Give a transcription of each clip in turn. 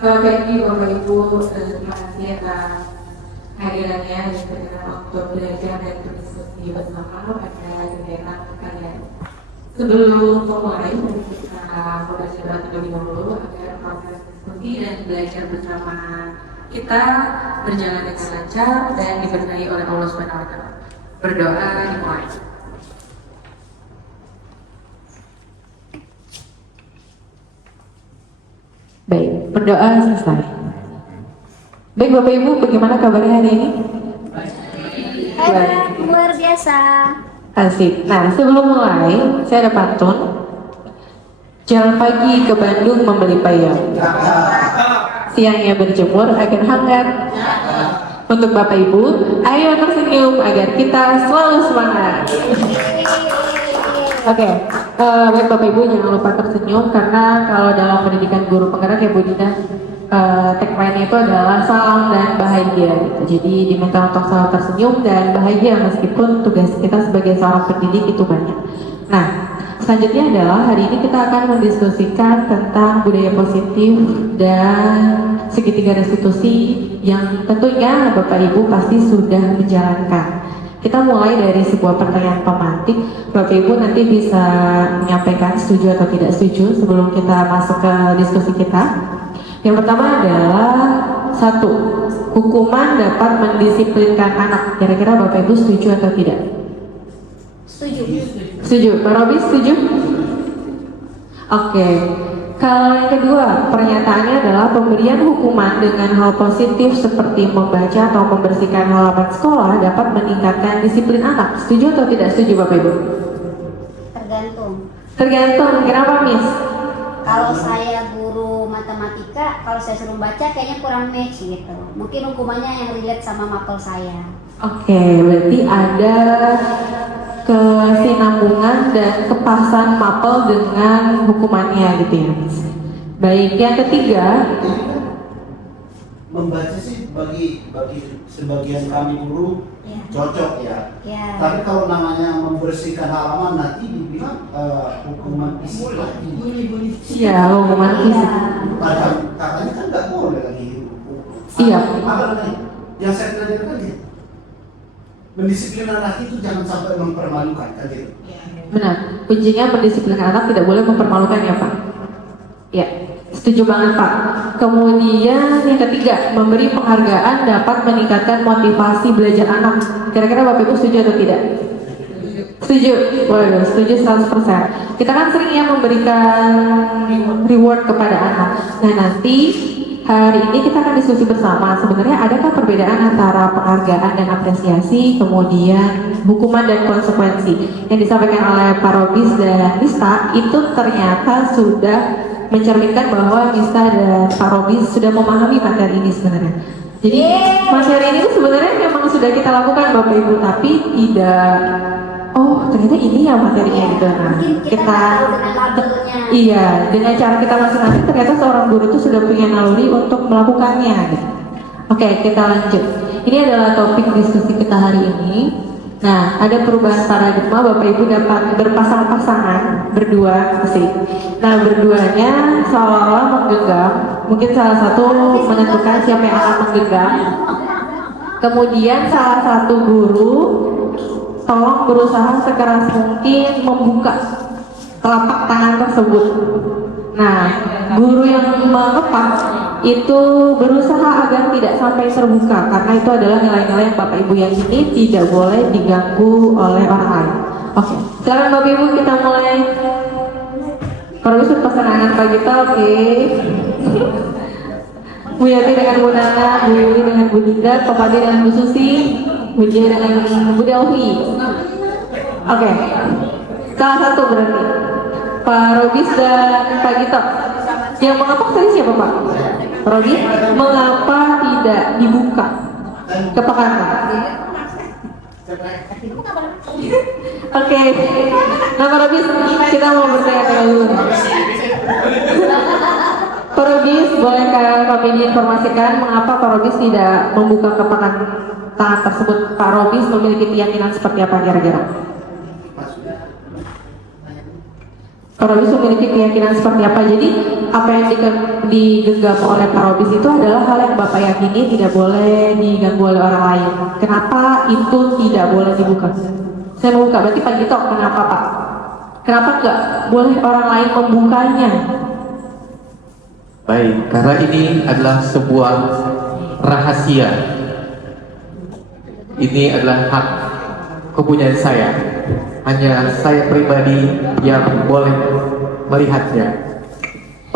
Selamat pagi Bapak Ibu, terima kasih atas hadirannya dan berkenan untuk belajar dan berdiskusi bersama pada kegiatan kalian. Sebelum memulai, kita membaca doa terlebih dahulu agar proses diskusi dan belajar bersama kita berjalan dengan lancar dan diberkahi oleh Allah Subhanahu wa Ta'ala. Berdoa dimulai. Baik, berdoa selesai. Baik Bapak Ibu, bagaimana kabarnya hari ini? Baik, luar biasa. Asik. Nah, sebelum mulai, saya ada pantun. Jalan pagi ke Bandung membeli payung, siangnya berjemur agar hangat. Untuk Bapak Ibu, ayo tersenyum agar kita selalu semangat. Oke, baik Bapak Ibu jangan lupa tersenyum karena kalau dalam pendidikan guru penggerak ya Bu Dina, tagline-nya itu adalah salam dan bahagia gitu. Jadi diminta untuk selalu tersenyum dan bahagia meskipun tugas kita sebagai seorang pendidik itu banyak. Nah, selanjutnya adalah hari ini kita akan mendiskusikan tentang budaya positif dan segitiga restitusi yang tentunya Bapak Ibu pasti sudah menjalankan. Kita mulai dari sebuah pertanyaan pemantik. Bapak Ibu nanti bisa menyampaikan setuju atau tidak setuju sebelum kita masuk ke diskusi kita. Yang pertama adalah 1. Hukuman dapat mendisiplinkan anak. Kira-kira Bapak Ibu setuju atau tidak? Setuju. Setuju. Pak Robi setuju? Oke. Kalau yang kedua, pernyataannya adalah pemberian hukuman dengan hal positif seperti membaca atau membersihkan halaman sekolah dapat meningkatkan disiplin anak. Setuju atau tidak setuju Bapak Ibu? Tergantung. Tergantung. Kenapa Miss? Kalau saya guru matematika, kalau saya suruh baca kayaknya kurang match gitu. Mungkin hukumannya yang relate sama mapel saya. Oke, berarti ada kesinambungan dan kepasan mapel dengan hukumannya gitu ya Miss. Baik, yang ketiga, membaca sih bagi sebagian kami guru Ya. cocok ya. Ya. Tapi kalau namanya membersihkan halaman nanti dibilang hukuman fisik lagi. ya hukuman fisik. Padahal katanya kan nggak boleh lagi. Iya. Apa namanya? Yang saya belajar kan gitu. Mendisiplinkan anak itu jangan sampai mempermalukan kan gitu. Benar, kuncinya mendisiplinkan anak tidak boleh mempermalukan ya Pak. Ya, setuju banget Pak. Kemudian yang ketiga, memberi penghargaan dapat meningkatkan motivasi belajar anak. Kira-kira Bapak Ibu setuju atau tidak? Setuju? Waduh, setuju 100%. Kita kan sering ya memberikan reward kepada anak. Nah nanti hari ini kita akan diskusi bersama sebenarnya adakah perbedaan antara penghargaan dan apresiasi, kemudian hukuman dan konsekuensi. Yang disampaikan oleh Pak Robis dan Nista itu ternyata sudah mencerminkan bahwa Nista dan Pak Robis sudah memahami materi ini sebenarnya. Jadi materi ini sebenarnya memang sudah kita lakukan Bapak Ibu, tapi tidak, oh ternyata ini ya materinya gitu. Nah, kita iya, dengan cara kita masing-masing ternyata seorang guru itu sudah punya naluri untuk melakukannya gitu. Oke, kita lanjut. Ini adalah topik diskusi kita hari ini. Nah, ada perubahan paradigma, Bapak Ibu dapat berpasang-pasangan, berdua sih. Nah, berduanya seolah-olah menggenggam. Mungkin salah satu menentukan siapa yang akan menggenggam. Kemudian salah satu guru tolong berusaha sekeras mungkin membuka telapak tangan tersebut. Nah, guru yang melepas itu berusaha agar tidak sampai terbuka karena itu adalah nilai-nilai yang Bapak Ibu yakini tidak boleh diganggu oleh orang lain. Oke, sekarang Bapak Ibu kita mulai. Perlu pasangan Pak Gita, oke. Bu Yati dengan Bu Nana, Bu Yuli dengan Bu Dinda, Pak Padi dengan Bu Susi, Bu Jaya dengan Bu Delvi. Oke, salah satu berarti Pak Robis dan Pak Gita. Yang mengapa tadi siapa Pak? Robi, mengapa tidak dibuka kepekaan? Oke, nah Pak Robis, kita mau bertanya dulu. Pak Robis, bolehkah kami diinformasikan mengapa Pak Robis tidak membuka kepekaan tangan tersebut? Pak Robis memiliki keyakinan seperti apa kira-kira? Pak Robis memiliki keyakinan seperti apa? Jadi apa yang digenggam oleh Pak Robis itu adalah hal yang Bapak yakini tidak boleh diganggu oleh orang lain. Kenapa itu tidak boleh dibuka? Saya mau buka, berarti Pak Gito kenapa Pak? Kenapa nggak boleh orang lain membukanya? Baik, karena ini adalah sebuah rahasia. Ini adalah hak kepunyaan saya. Hanya saya pribadi yang boleh melihatnya.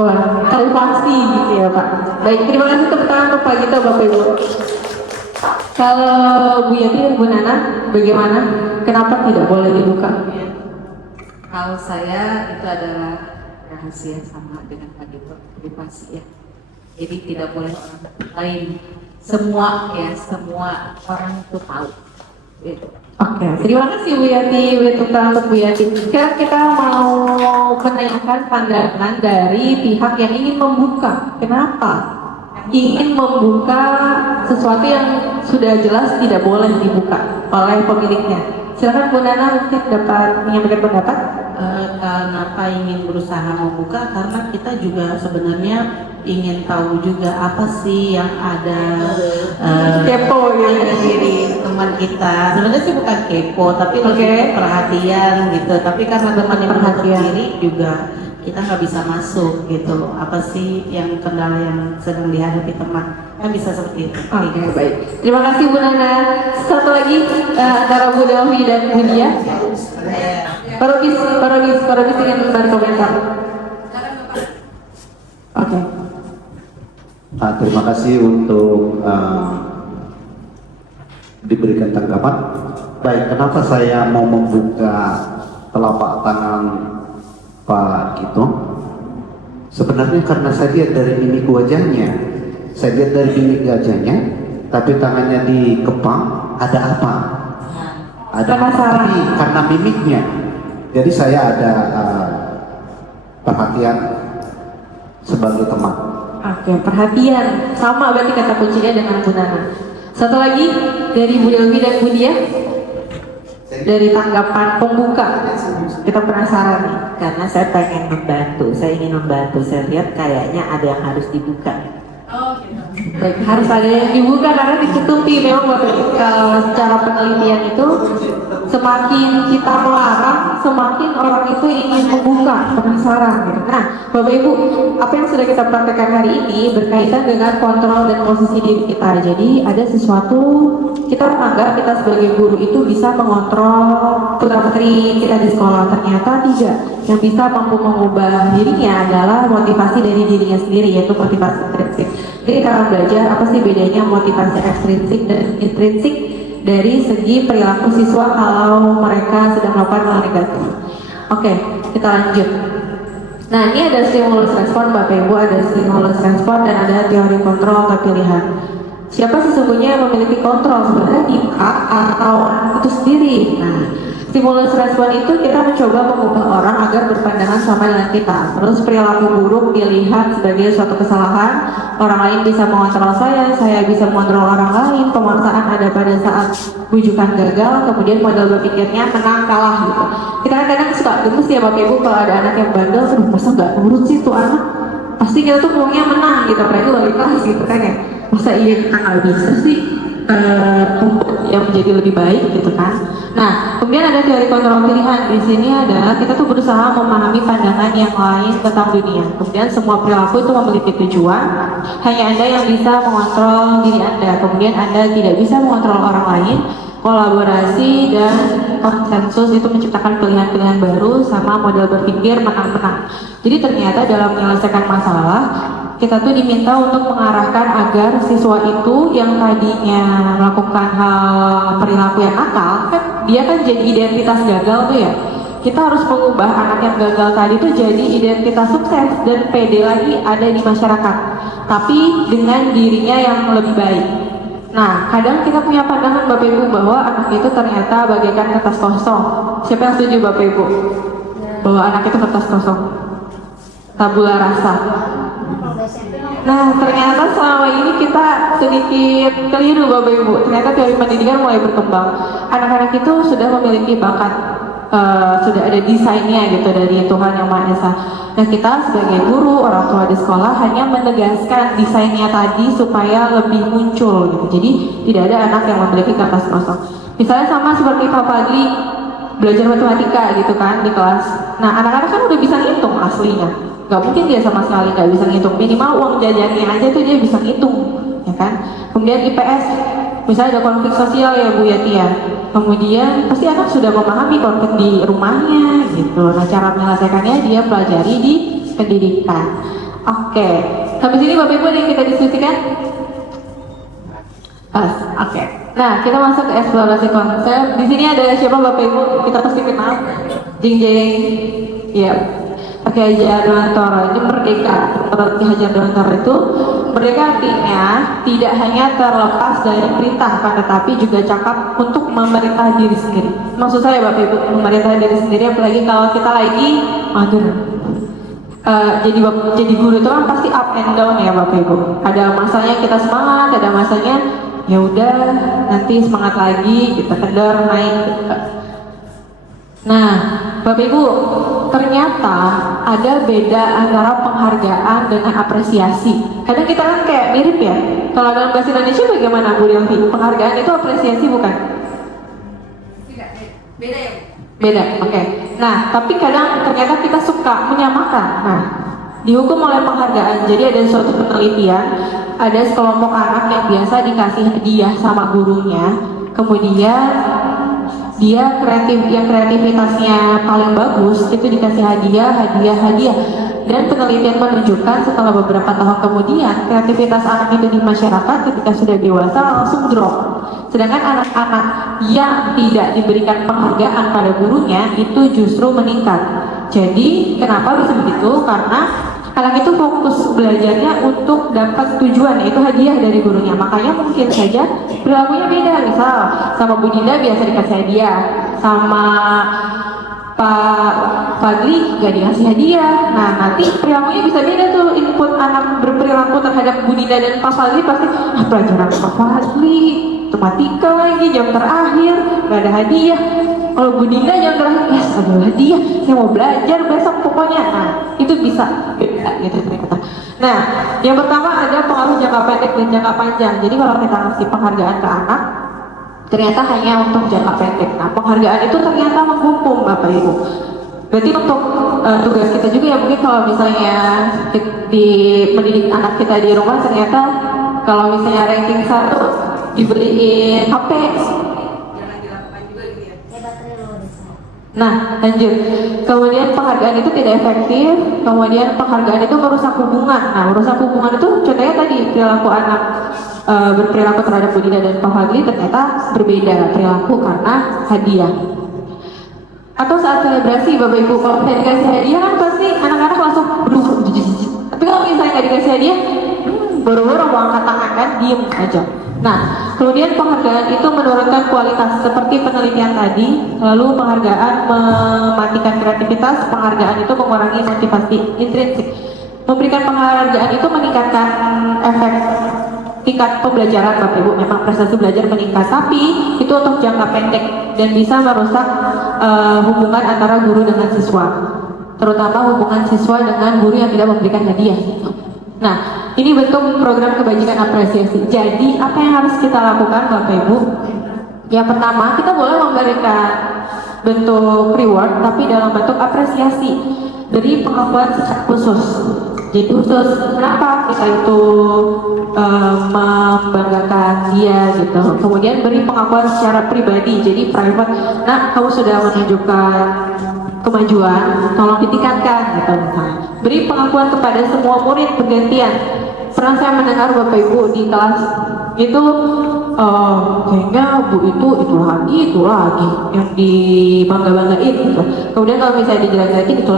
Wah, privasi gitu ya Pak. Baik, terima kasih tepuk tangan untuk Pak Gito, Bapak Ibu. Kalau Bu Yati dan Bu Nana, bagaimana? Kenapa tidak boleh dibuka? Kalau saya itu adalah rahasia sama dengan Pak Gito, privasi ya. Jadi tidak boleh orang lain, semua orang itu tahu. Gitu. Oke, terima kasih Bu Yati, tepuk tangan untuk Bu Yati. Sekarang kita mau menanyakan pandangan dari pihak yang ingin membuka. Kenapa? Ingin membuka sesuatu yang sudah jelas tidak boleh dibuka oleh pemiliknya. Silakan Bu Nana mungkin dapat menyampaikan pendapat. Kenapa ingin berusaha membuka? Karena kita juga sebenarnya ingin tahu juga apa sih yang ada Kepo ya. di diri teman kita. Sebenarnya sih bukan kepo, tapi lebih perhatian gitu. Tapi karena temannya menutup diri juga kita nggak bisa masuk gitu. Apa sih yang kendala yang sedang dihadapi teman? Kan bisa seperti itu. Oke, baik. Terima kasih Bu Nana. Satu lagi antara Bu Dewi dan Bu Dia. Pak Robis ingin berkomentar. Oke. Terima kasih untuk diberikan tanggapan. Baik, kenapa saya mau membuka telapak tangan Pak Gito? Sebenarnya karena saya lihat dari mimik wajahnya, tapi tangannya dikepang, ada apa? Ada apa? Tapi karena mimiknya, jadi saya ada perhatian sebagai teman. Oke, perhatian. Sama berarti kata kuncinya dengan Bu Nana. Satu lagi dari Bu Dewi dan Bu Dia. Dari tanggapan pembuka. Kita penasaran nih. Karena saya pengen membantu, saya ingin membantu. Saya lihat kayaknya ada yang harus dibuka. Baik, harus ada yang dibuka karena ditutupi. Memang Bapak Ibu, kalau secara penelitian itu semakin kita melarang, semakin orang itu ingin membuka, penasaran gitu. Nah, Bapak Ibu, apa yang sudah kita praktekkan hari ini berkaitan dengan kontrol dan posisi diri kita. Jadi ada sesuatu kita menganggap kita sebagai guru itu bisa mengontrol putra-putri kita di sekolah, ternyata tidak. Yang bisa mampu mengubah dirinya adalah motivasi dari dirinya sendiri, yaitu motivasi intrinsik. Jadi cara belajar apa sih bedanya motivasi ekstrinsik dan intrinsik dari segi perilaku siswa kalau mereka sedang melakukan hal negatif. Oke, kita lanjut. Nah, ini ada stimulus respon Bapak Ibu, ada stimulus respon dan ada teori kontrol atau pilihan. Siapa sesungguhnya yang memiliki kontrol, sebenarnya kita atau anak itu sendiri? Nah, stimulus respon itu kita mencoba mengubah orang agar berpandangan sama dengan kita. Terus perilaku buruk dilihat sebagai suatu kesalahan. Orang lain bisa mengontrol saya bisa mengontrol orang lain. Pemaksaan ada pada saat bujukan gagal, kemudian model berpikirnya menang kalah gitu. Kita kadang suka gemes ya Bapak Ibu kalau ada anak yang bandel, aduh masa nggak nurut sih tuh anak. Pasti kita tuh maunya menang gitu, apalagi wali kelas gitu kan ya. Masa iya kita nggak bisa sih yang menjadi lebih baik gitu kan. Nah, kemudian ada teori kontrol pilihan. Di sini adalah kita tuh berusaha memahami pandangan yang lain tentang dunia. Kemudian semua perilaku itu memiliki tujuan. Hanya Anda yang bisa mengontrol diri Anda. Kemudian Anda tidak bisa mengontrol orang lain. Kolaborasi dan konsensus itu menciptakan pilihan-pilihan baru sama model berpikir menang-menang. Jadi ternyata dalam menyelesaikan masalah kita tuh diminta untuk mengarahkan agar siswa itu yang tadinya melakukan hal perilaku yang nakal, kan dia kan jadi identitas gagal tuh ya. Kita harus mengubah anak yang gagal tadi tuh jadi identitas sukses dan pede lagi ada di masyarakat, tapi dengan dirinya yang lebih baik. Nah, kadang kita punya pandangan Bapak Ibu bahwa anak itu ternyata bagaikan kertas kosong. Siapa yang setuju Bapak Ibu? Bahwa anak itu kertas kosong, tabula rasa. Nah, ternyata selama ini kita sedikit keliru Bapak Ibu. Ternyata teori pendidikan mulai berkembang. Anak-anak itu sudah memiliki bakat sudah ada desainnya gitu dari Tuhan Yang Maha Esa. Nah, kita sebagai guru, orang tua di sekolah hanya menegaskan desainnya tadi supaya lebih muncul gitu. Jadi tidak ada anak yang memiliki kertas kosong. Misalnya sama seperti Pak Fadli belajar matematika gitu kan di kelas. Nah, anak-anak kan udah bisa ngitung aslinya. Gak mungkin dia sama sekali gak bisa ngitung. Minimal uang jajannya aja tuh dia bisa ngitung, ya kan? Kemudian IPS, misalnya ada konflik sosial ya Bu Yati ya. Kemudian pasti anak sudah memahami konflik di rumahnya gitu. Nah, cara menyelesaikannya dia pelajari di pendidikan. Oke, sampai sini Bapak Ibu ada yang kita diskusikan? Oke. Nah, kita masuk ke eksplorasi konsep. Di sini ada siapa Bapak Ibu? Kita pasti kenal. Jing Jing. Ya. Pak Haji Dewantara ini merdeka. Menurut Ki Hajar Dewantara itu merdeka artinya tidak hanya terlepas dari perintah, tetapi juga cakap untuk memerintah diri sendiri. Maksud saya Bapak Ibu, memerintah diri sendiri, apalagi kalau kita lagi mager. Jadi guru itu kan pasti up and down ya Bapak Ibu. Ada masanya kita semangat, ada masanya ya udah nanti semangat lagi, kita kendor naik. Nah, Bapak Ibu, ternyata ada beda antara penghargaan dengan apresiasi. Kadang kita kan kayak mirip ya. Kalau dalam bahasa Indonesia bagaimana Bu Delvi? Penghargaan itu apresiasi bukan? Tidak, beda ya. Beda, oke. Nah, tapi kadang ternyata kita suka menyamakan. Nah, dihukum oleh penghargaan. Jadi ada suatu penelitian, ada sekelompok anak yang biasa dikasih hadiah sama gurunya, kemudian dia kreativitasnya paling bagus itu dikasih hadiah. Dan penelitian menunjukkan setelah beberapa tahun kemudian kreativitas anak itu di masyarakat ketika sudah dewasa langsung drop. Sedangkan anak-anak yang tidak diberikan penghargaan pada gurunya itu justru meningkat. Jadi kenapa bisa begitu? Karena anak itu fokus belajarnya untuk dapat tujuan, yaitu hadiah dari gurunya. Makanya mungkin saja perilakunya beda. Misal sama Bu Dinda biasa dikasih hadiah, sama Pak Fadli gak dikasih hadiah. Nah, nanti perilakunya bisa beda tuh. Input anak berperilaku terhadap Bu Dinda dan Pak Fadli pasti pelajaran Pak Fadli, matematika lagi jam terakhir gak ada hadiah. Kalau Bu Dinda jam terakhir, yes ada hadiah, saya mau belajar besok pokoknya. Nah, itu bisa beda gitu ternyata. Nah, yang pertama ada pengaruh jangka pendek dan jangka panjang. Jadi kalau kita ngasih penghargaan ke anak, ternyata hanya untuk jangka pendek. Nah, penghargaan itu ternyata menghukum Bapak Ibu. Berarti untuk tugas kita juga ya, mungkin kalau misalnya di mendidik anak kita di rumah, ternyata kalau misalnya ranking 1 dibeliin HP, Jangan dilakukan juga gitu ya. nah, lanjut. Kemudian penghargaan itu tidak efektif. Kemudian penghargaan itu merusak hubungan. Nah, merusak hubungan itu contohnya tadi perilaku anak berperilaku terhadap Bu Dinda dan Pak Fadli ternyata berbeda perilaku karena hadiah. Atau saat selebrasi Bapak Ibu, kalau saya dikasih hadiah kan pasti anak-anak langsung berdua. Tapi kalau misalnya nggak dikasih hadiah, boro-boro mau angkat tangan kan, diem aja. Nah, kemudian penghargaan itu menurunkan kualitas seperti penelitian tadi. Lalu penghargaan mematikan kreativitas, penghargaan itu mengurangi motivasi intrinsik. Memberikan penghargaan itu meningkatkan efek tingkat pembelajaran Bapak Ibu. Memang prestasi belajar meningkat, tapi itu untuk jangka pendek dan bisa merusak hubungan antara guru dengan siswa, terutama hubungan siswa dengan guru yang tidak memberikan hadiah. Nah, ini bentuk program kebajikan apresiasi. Jadi apa yang harus kita lakukan Bapak Ibu? Yang pertama, kita boleh memberikan bentuk reward tapi dalam bentuk apresiasi, beri pengakuan secara khusus. Jadi khusus kenapa kita itu membanggakan dia gitu. Kemudian beri pengakuan secara pribadi, jadi private. Nah, kamu sudah menunjukkan kemajuan, tolong ditingkatkan gitu misalnya. Beri pengakuan kepada semua murid bergantian. Pernah saya mendengar Bapak Ibu di kelas itu kayaknya Bu itu lagi yang dibangga-banggain gitu. Kemudian kalau misalnya dijelek-jelekin itu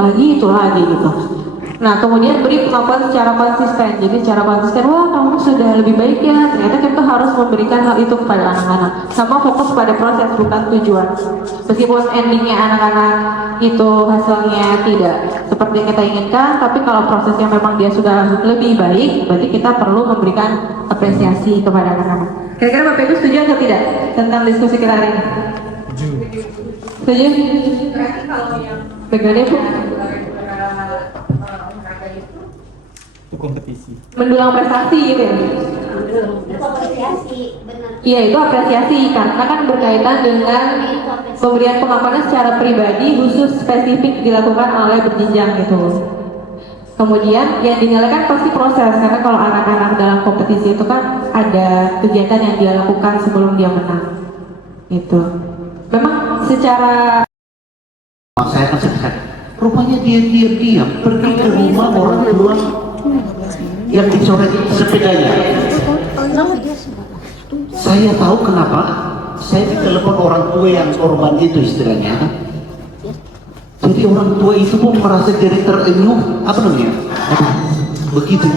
lagi gitu. Nah, kemudian beri pengakuan secara konsisten. Jadi secara konsisten, wah kamu sudah lebih baik ya. Ternyata kita harus memberikan hal itu kepada anak-anak. Sama fokus pada proses bukan tujuan. Meskipun endingnya anak-anak itu hasilnya tidak seperti yang kita inginkan, tapi kalau prosesnya memang dia sudah lebih baik, berarti kita perlu memberikan apresiasi kepada anak-anak. Kira-kira Bapak Ibu setuju atau tidak tentang diskusi kita hari ini? Setuju? kalau yang Backgroundnya Bu, olahraga itu Itu kompetisi. mendulang prestasi gitu ya. Itu apresiasi, benar. Iya, itu apresiasi karena kan berkaitan dengan pemberian pengakuan secara pribadi khusus spesifik dilakukan oleh berjenjang gitu. Kemudian yang dinilai kan pasti proses, karena kalau anak-anak dalam kompetisi itu kan ada kegiatan yang dia lakukan sebelum dia menang. Itu memang secara Saya kan sedih. Rupanya dia diam pergi ke rumah orang tua yang dicoret sepedanya. Saya tahu kenapa. Saya ditelepon orang tua yang korban itu istilahnya. Jadi orang tua itu pun merasa jadi terenyuh, apa namanya? Begitu.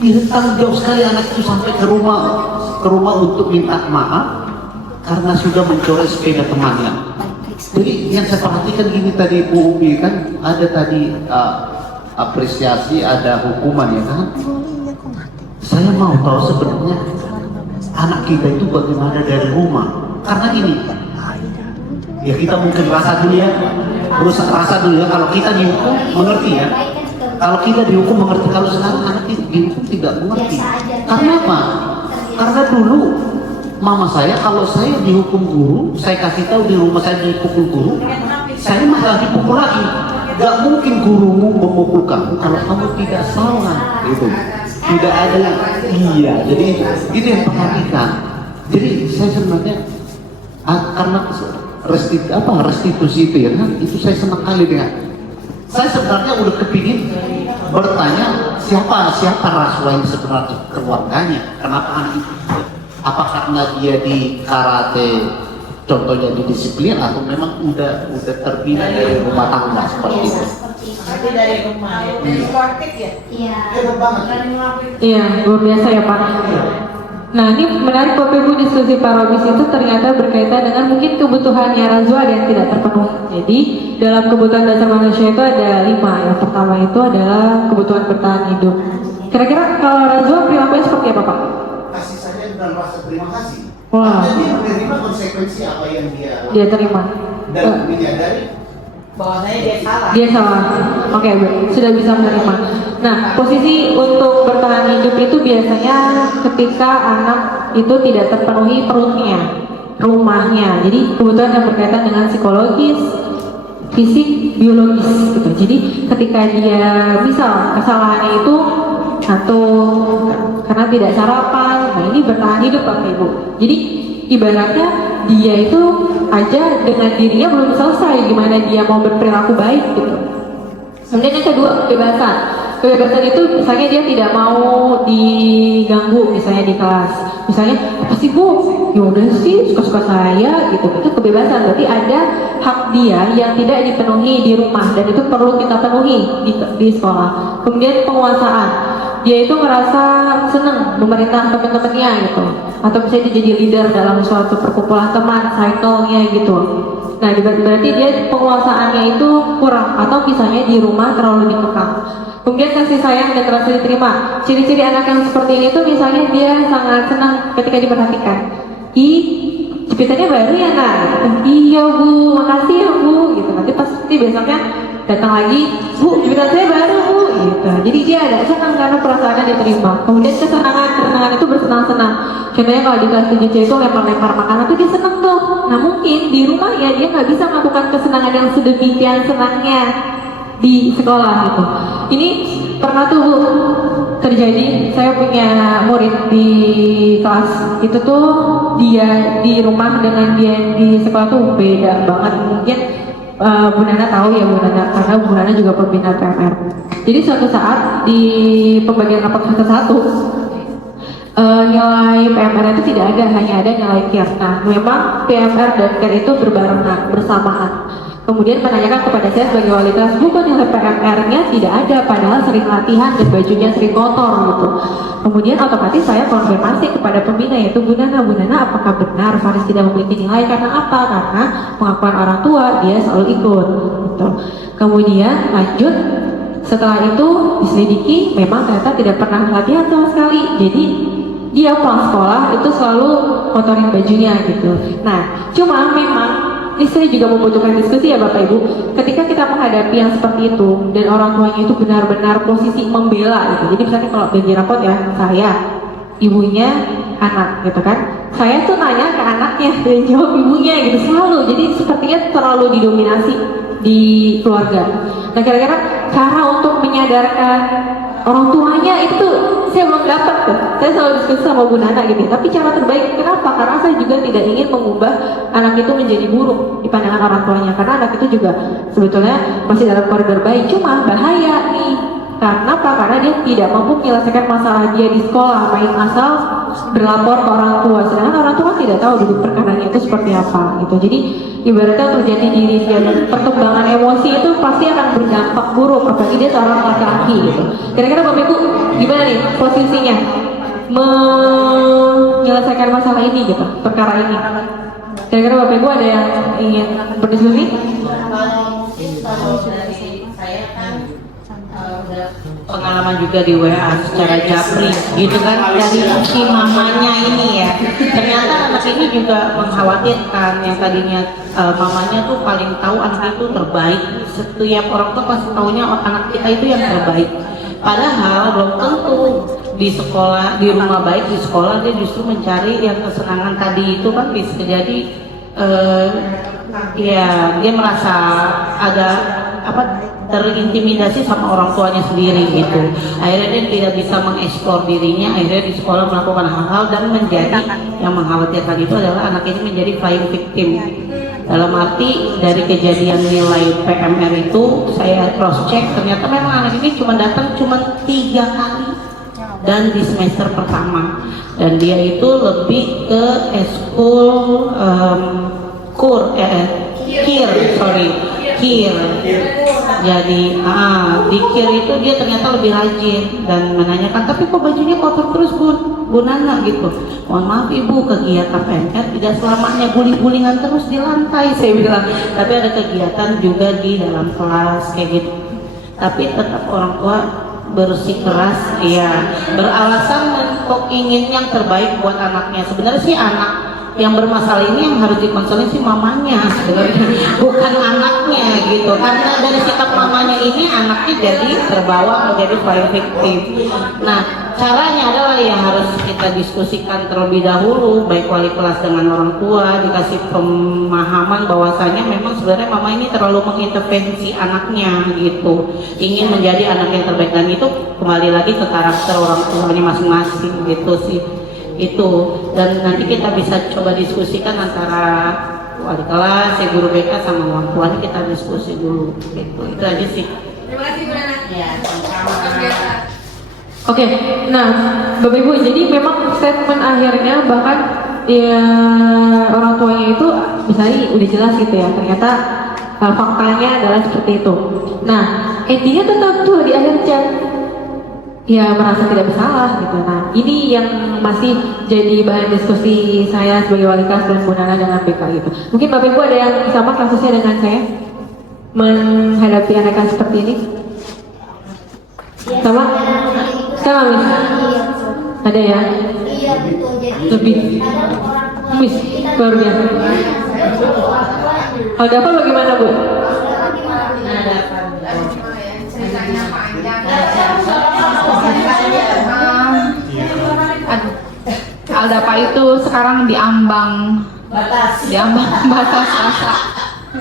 Dia tanggung jawab sekali anak itu sampai ke rumah untuk minta maaf karena sudah mencoret sepeda temannya. Jadi yang saya perhatikan gini tadi Bu Umi kan ada tadi apresiasi, ada hukuman ya kan. Saya mau tahu sebenarnya anak kita itu bagaimana dari rumah. Karena gini, ya kita mungkin rasa dulu ya, berusaha rasa dulu ya. Kalau kita dihukum mengerti ya. Kalau kita dihukum mengerti, kalau sekarang anak itu dihukum tidak mengerti. Karena apa? Karena dulu mama saya, kalau saya dihukum guru, saya kasih tahu di rumah saya dipukul guru, saya malah dipukul lagi. Gak mungkin gurumu memukul kamu kalau kamu tidak salah, gitu. Tidak ada yang iya. Jadi itu yang perhatikan. Jadi saya sebenarnya karena restitusi itu ya kan, itu saya senang kali dengan. Saya sebenarnya udah kepingin bertanya siapa Raswa yang sebenarnya keluarganya, kenapa anak itu? Apa karena dia di karate contohnya didisiplin atau memang udah terbina dari rumah tangga seperti itu? Tapi dari rumah ya. Iya. iya luar biasa ya Pak. Nah ini menarik Bapak Ibu, diskusi Pak Robis itu ternyata berkaitan dengan mungkin kebutuhannya Razwa yang tidak terpenuhi. Jadi dalam kebutuhan dasar manusia itu ada 5. Yang pertama itu adalah kebutuhan bertahan hidup. Kira-kira kalau Razwa perilakunya seperti apa Pak? Kasih sayang dan rasa terima kasih. Wah. Dan dia menerima konsekuensi apa yang Dia terima. dan menyadari Bahwasanya dia salah. Dia salah. Oke, Bu. Sudah bisa menerima. Nah, posisi untuk bertahan hidup itu biasanya ketika anak itu tidak terpenuhi perutnya, rumahnya. Jadi kebutuhan yang berkaitan dengan psikologis, fisik, biologis gitu. Jadi ketika dia misal kesalahannya itu ngantuk karena tidak sarapan, nah ini bertahan hidup Bapak Ibu. Jadi ibaratnya dia itu aja dengan dirinya belum selesai gimana dia mau berperilaku baik gitu. Kemudian yang kedua, kebebasan. Kebebasan itu misalnya dia tidak mau diganggu misalnya di kelas. Misalnya, apa sih Bu? Ya udah sih, suka-suka saya gitu. Itu kebebasan, berarti ada hak dia yang tidak dipenuhi di rumah dan itu perlu kita penuhi di sekolah. Kemudian penguasaan. Dia itu merasa senang memerintah teman-temannya gitu, atau misalnya dia jadi leader dalam suatu perkumpulan teman, cycle-nya gitu. Nah, berarti dia penguasaannya itu kurang, atau misalnya di rumah terlalu dikekang. Kemudian kasih sayang dan rasa diterima. Ciri-ciri anak yang seperti ini tuh misalnya dia sangat senang ketika diperhatikan. Jepitannya baru ya nak? Iya Bu, makasih ya Bu. Gitu. Nanti pasti besoknya datang lagi, Bu, jepitan saya baru Bu. Gitu. Jadi dia ada senang karena perasaannya diterima. Kemudian kesenangan itu bersenang-senang. Contohnya kalau di kelas 7C itu lempar-lempar makanan tuh dia senang tuh. Nah mungkin di rumah ya dia nggak bisa melakukan kesenangan yang sedemikian senangnya di sekolah gitu. Ini pernah tuh Bu terjadi, saya punya murid di kelas itu tuh dia di rumah dengan dia di sekolah tuh beda banget. Mungkin Bu Nana tahu ya Bu Nana, karena Bu Nana juga pembina PMR. Jadi suatu saat di pembagian rapat fase 1 nilai PMR itu tidak ada, hanya ada nilai KIR. Nah memang PMR dan KIR itu berbarengan, bersamaan. Kemudian menanyakan kepada saya sebagai wali kelas, bukan nilai PMR-nya tidak ada, padahal sering latihan dan bajunya sering kotor gitu. Kemudian otomatis saya konfirmasi kepada pembina, yaitu Bu Nana, apakah benar Faris tidak memiliki nilai karena apa? Karena pengakuan orang tua dia selalu ikut gitu. Kemudian lanjut, setelah itu diselidiki, memang ternyata tidak pernah latihan sama sekali. Jadi dia pulang sekolah itu selalu kotorin bajunya gitu. Nah, cuma memang ini saya juga membutuhkan diskusi ya Bapak Ibu. Ketika kita menghadapi yang seperti itu dan orang tuanya itu benar-benar posisi membela gitu. Jadi misalnya kalau bagi rapot ya saya, ibunya, anak gitu kan. Saya tuh nanya ke anaknya dan jawab ibunya gitu selalu. Jadi sepertinya terlalu didominasi di keluarga. Nah kira-kira cara untuk menyadarkan orang tuanya itu saya belum dapat tuh. Saya selalu diskusi sama Bu Nana gitu. Tapi cara terbaik kenapa? Karena saya juga tidak ingin mengubah anak itu menjadi buruk di pandangan orang tuanya. Karena anak itu juga sebetulnya masih dalam koridor baik. Cuma bahaya nih. Karena apa? Karena dia tidak mampu menyelesaikan masalah dia di sekolah, main asal berlapor ke orang tua. Sedangkan orang tua tidak tahu dulu perkaranya itu seperti apa gitu. Jadi ibaratnya terjadi diri dia dan perkembangan emosi itu pasti akan berdampak buruk apalagi dia seorang laki-laki gitu. Kira-kira Bapak Ibu gimana nih posisinya menyelesaikan masalah ini gitu, perkara ini? Kira-kira Bapak Ibu ada yang ingin berdiskusi? Kalau dari saya kan udah pengalaman juga di WA secara japri gitu kan dari si mamanya ini ya, ternyata anak ini juga mengkhawatirkan yang tadinya mamanya tuh paling tahu anak itu terbaik. Setiap orang tua pasti taunya anak kita itu yang terbaik, padahal belum tentu di sekolah, di rumah baik, di sekolah dia justru mencari yang kesenangan tadi itu kan bisa jadi ya dia merasa agak terintimidasi sama orang tuanya sendiri gitu. Akhirnya dia tidak bisa mengeksplor dirinya, akhirnya di sekolah melakukan hal-hal dan menjadi yang mengkhawatirkan itu adalah anak ini menjadi flying victim. Dalam arti dari kejadian nilai PMR itu saya cross check, ternyata memang anak ini datang cuma 3 kali dan di semester pertama, dan dia itu lebih ke eskul kir. Jadi di kir itu dia ternyata lebih rajin dan menanyakan, tapi kok bajunya kotor terus Bu Nana gitu. Mohon maaf Ibu, kegiatan PMR tidak selamanya guling-gulingan terus di lantai, saya bilang. Tapi ada kegiatan juga di dalam kelas kayak gitu. Tapi tetap orang tua bersikeras, ya beralasan kok ingin yang terbaik buat anaknya. Sebenarnya sih anak yang bermasalah ini yang harus dikonselin si mamanya sebenarnya, bukan anaknya gitu. Karena dari sikap mamanya ini anaknya jadi terbawa menjadi flying victim. Nah caranya adalah yang harus kita diskusikan terlebih dahulu, baik wali kelas dengan orang tua, dikasih pemahaman bahwasanya memang sebenarnya mama ini terlalu mengintervensi anaknya gitu, ingin menjadi anak yang terbaik, dan itu kembali lagi ke karakter orang tuanya masing-masing gitu sih itu. Dan nanti kita bisa coba diskusikan antara wali kelas, guru BK sama orang tuanya, kita diskusi dulu gitu. Itu aja sih. Terima kasih Bu Nana. Ya, sama-sama. Oke, nah Bapak Ibu, jadi memang statement akhirnya bahkan ya orang tuanya itu misalnya udah jelas gitu ya, ternyata faktanya adalah seperti itu. Nah intinya tetap tuh di akhir chat ya merasa tidak bersalah gitu. Nah ini yang masih jadi bahan diskusi saya sebagai wali kelas dan Bu Nana dengan BK gitu. Mungkin Bapak Ibu ada yang sama kasusnya dengan saya menghadapi anak yang seperti ini? Sama? Sama Miss? Ada ya? Iya betul. Jadi Lebih. ada orang tua Miss, kita luar biasa. orang tuanya. Kalau dapat bagaimana Bu? Sekarang gimana? Ceritanya panjang. Aldapa itu sekarang diambang batas masa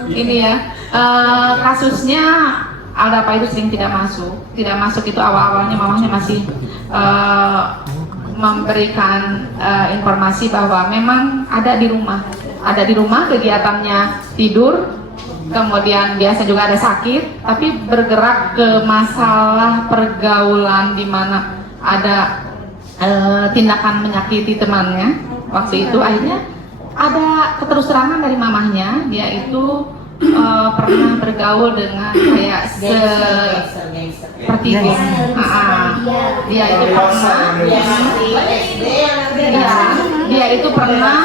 ini ya. Kasusnya Aldapa itu sering tidak masuk itu awalnya mamanya masih memberikan informasi bahwa memang ada di rumah kegiatannya tidur, kemudian biasa juga ada sakit, tapi bergerak ke masalah pergaulan di mana ada tindakan menyakiti temannya. Waktu itu akhirnya ada keterus-terangan dari mamahnya, dia itu pernah bergaul dengan kayak seperti geng. Dia itu pernah dia itu pernah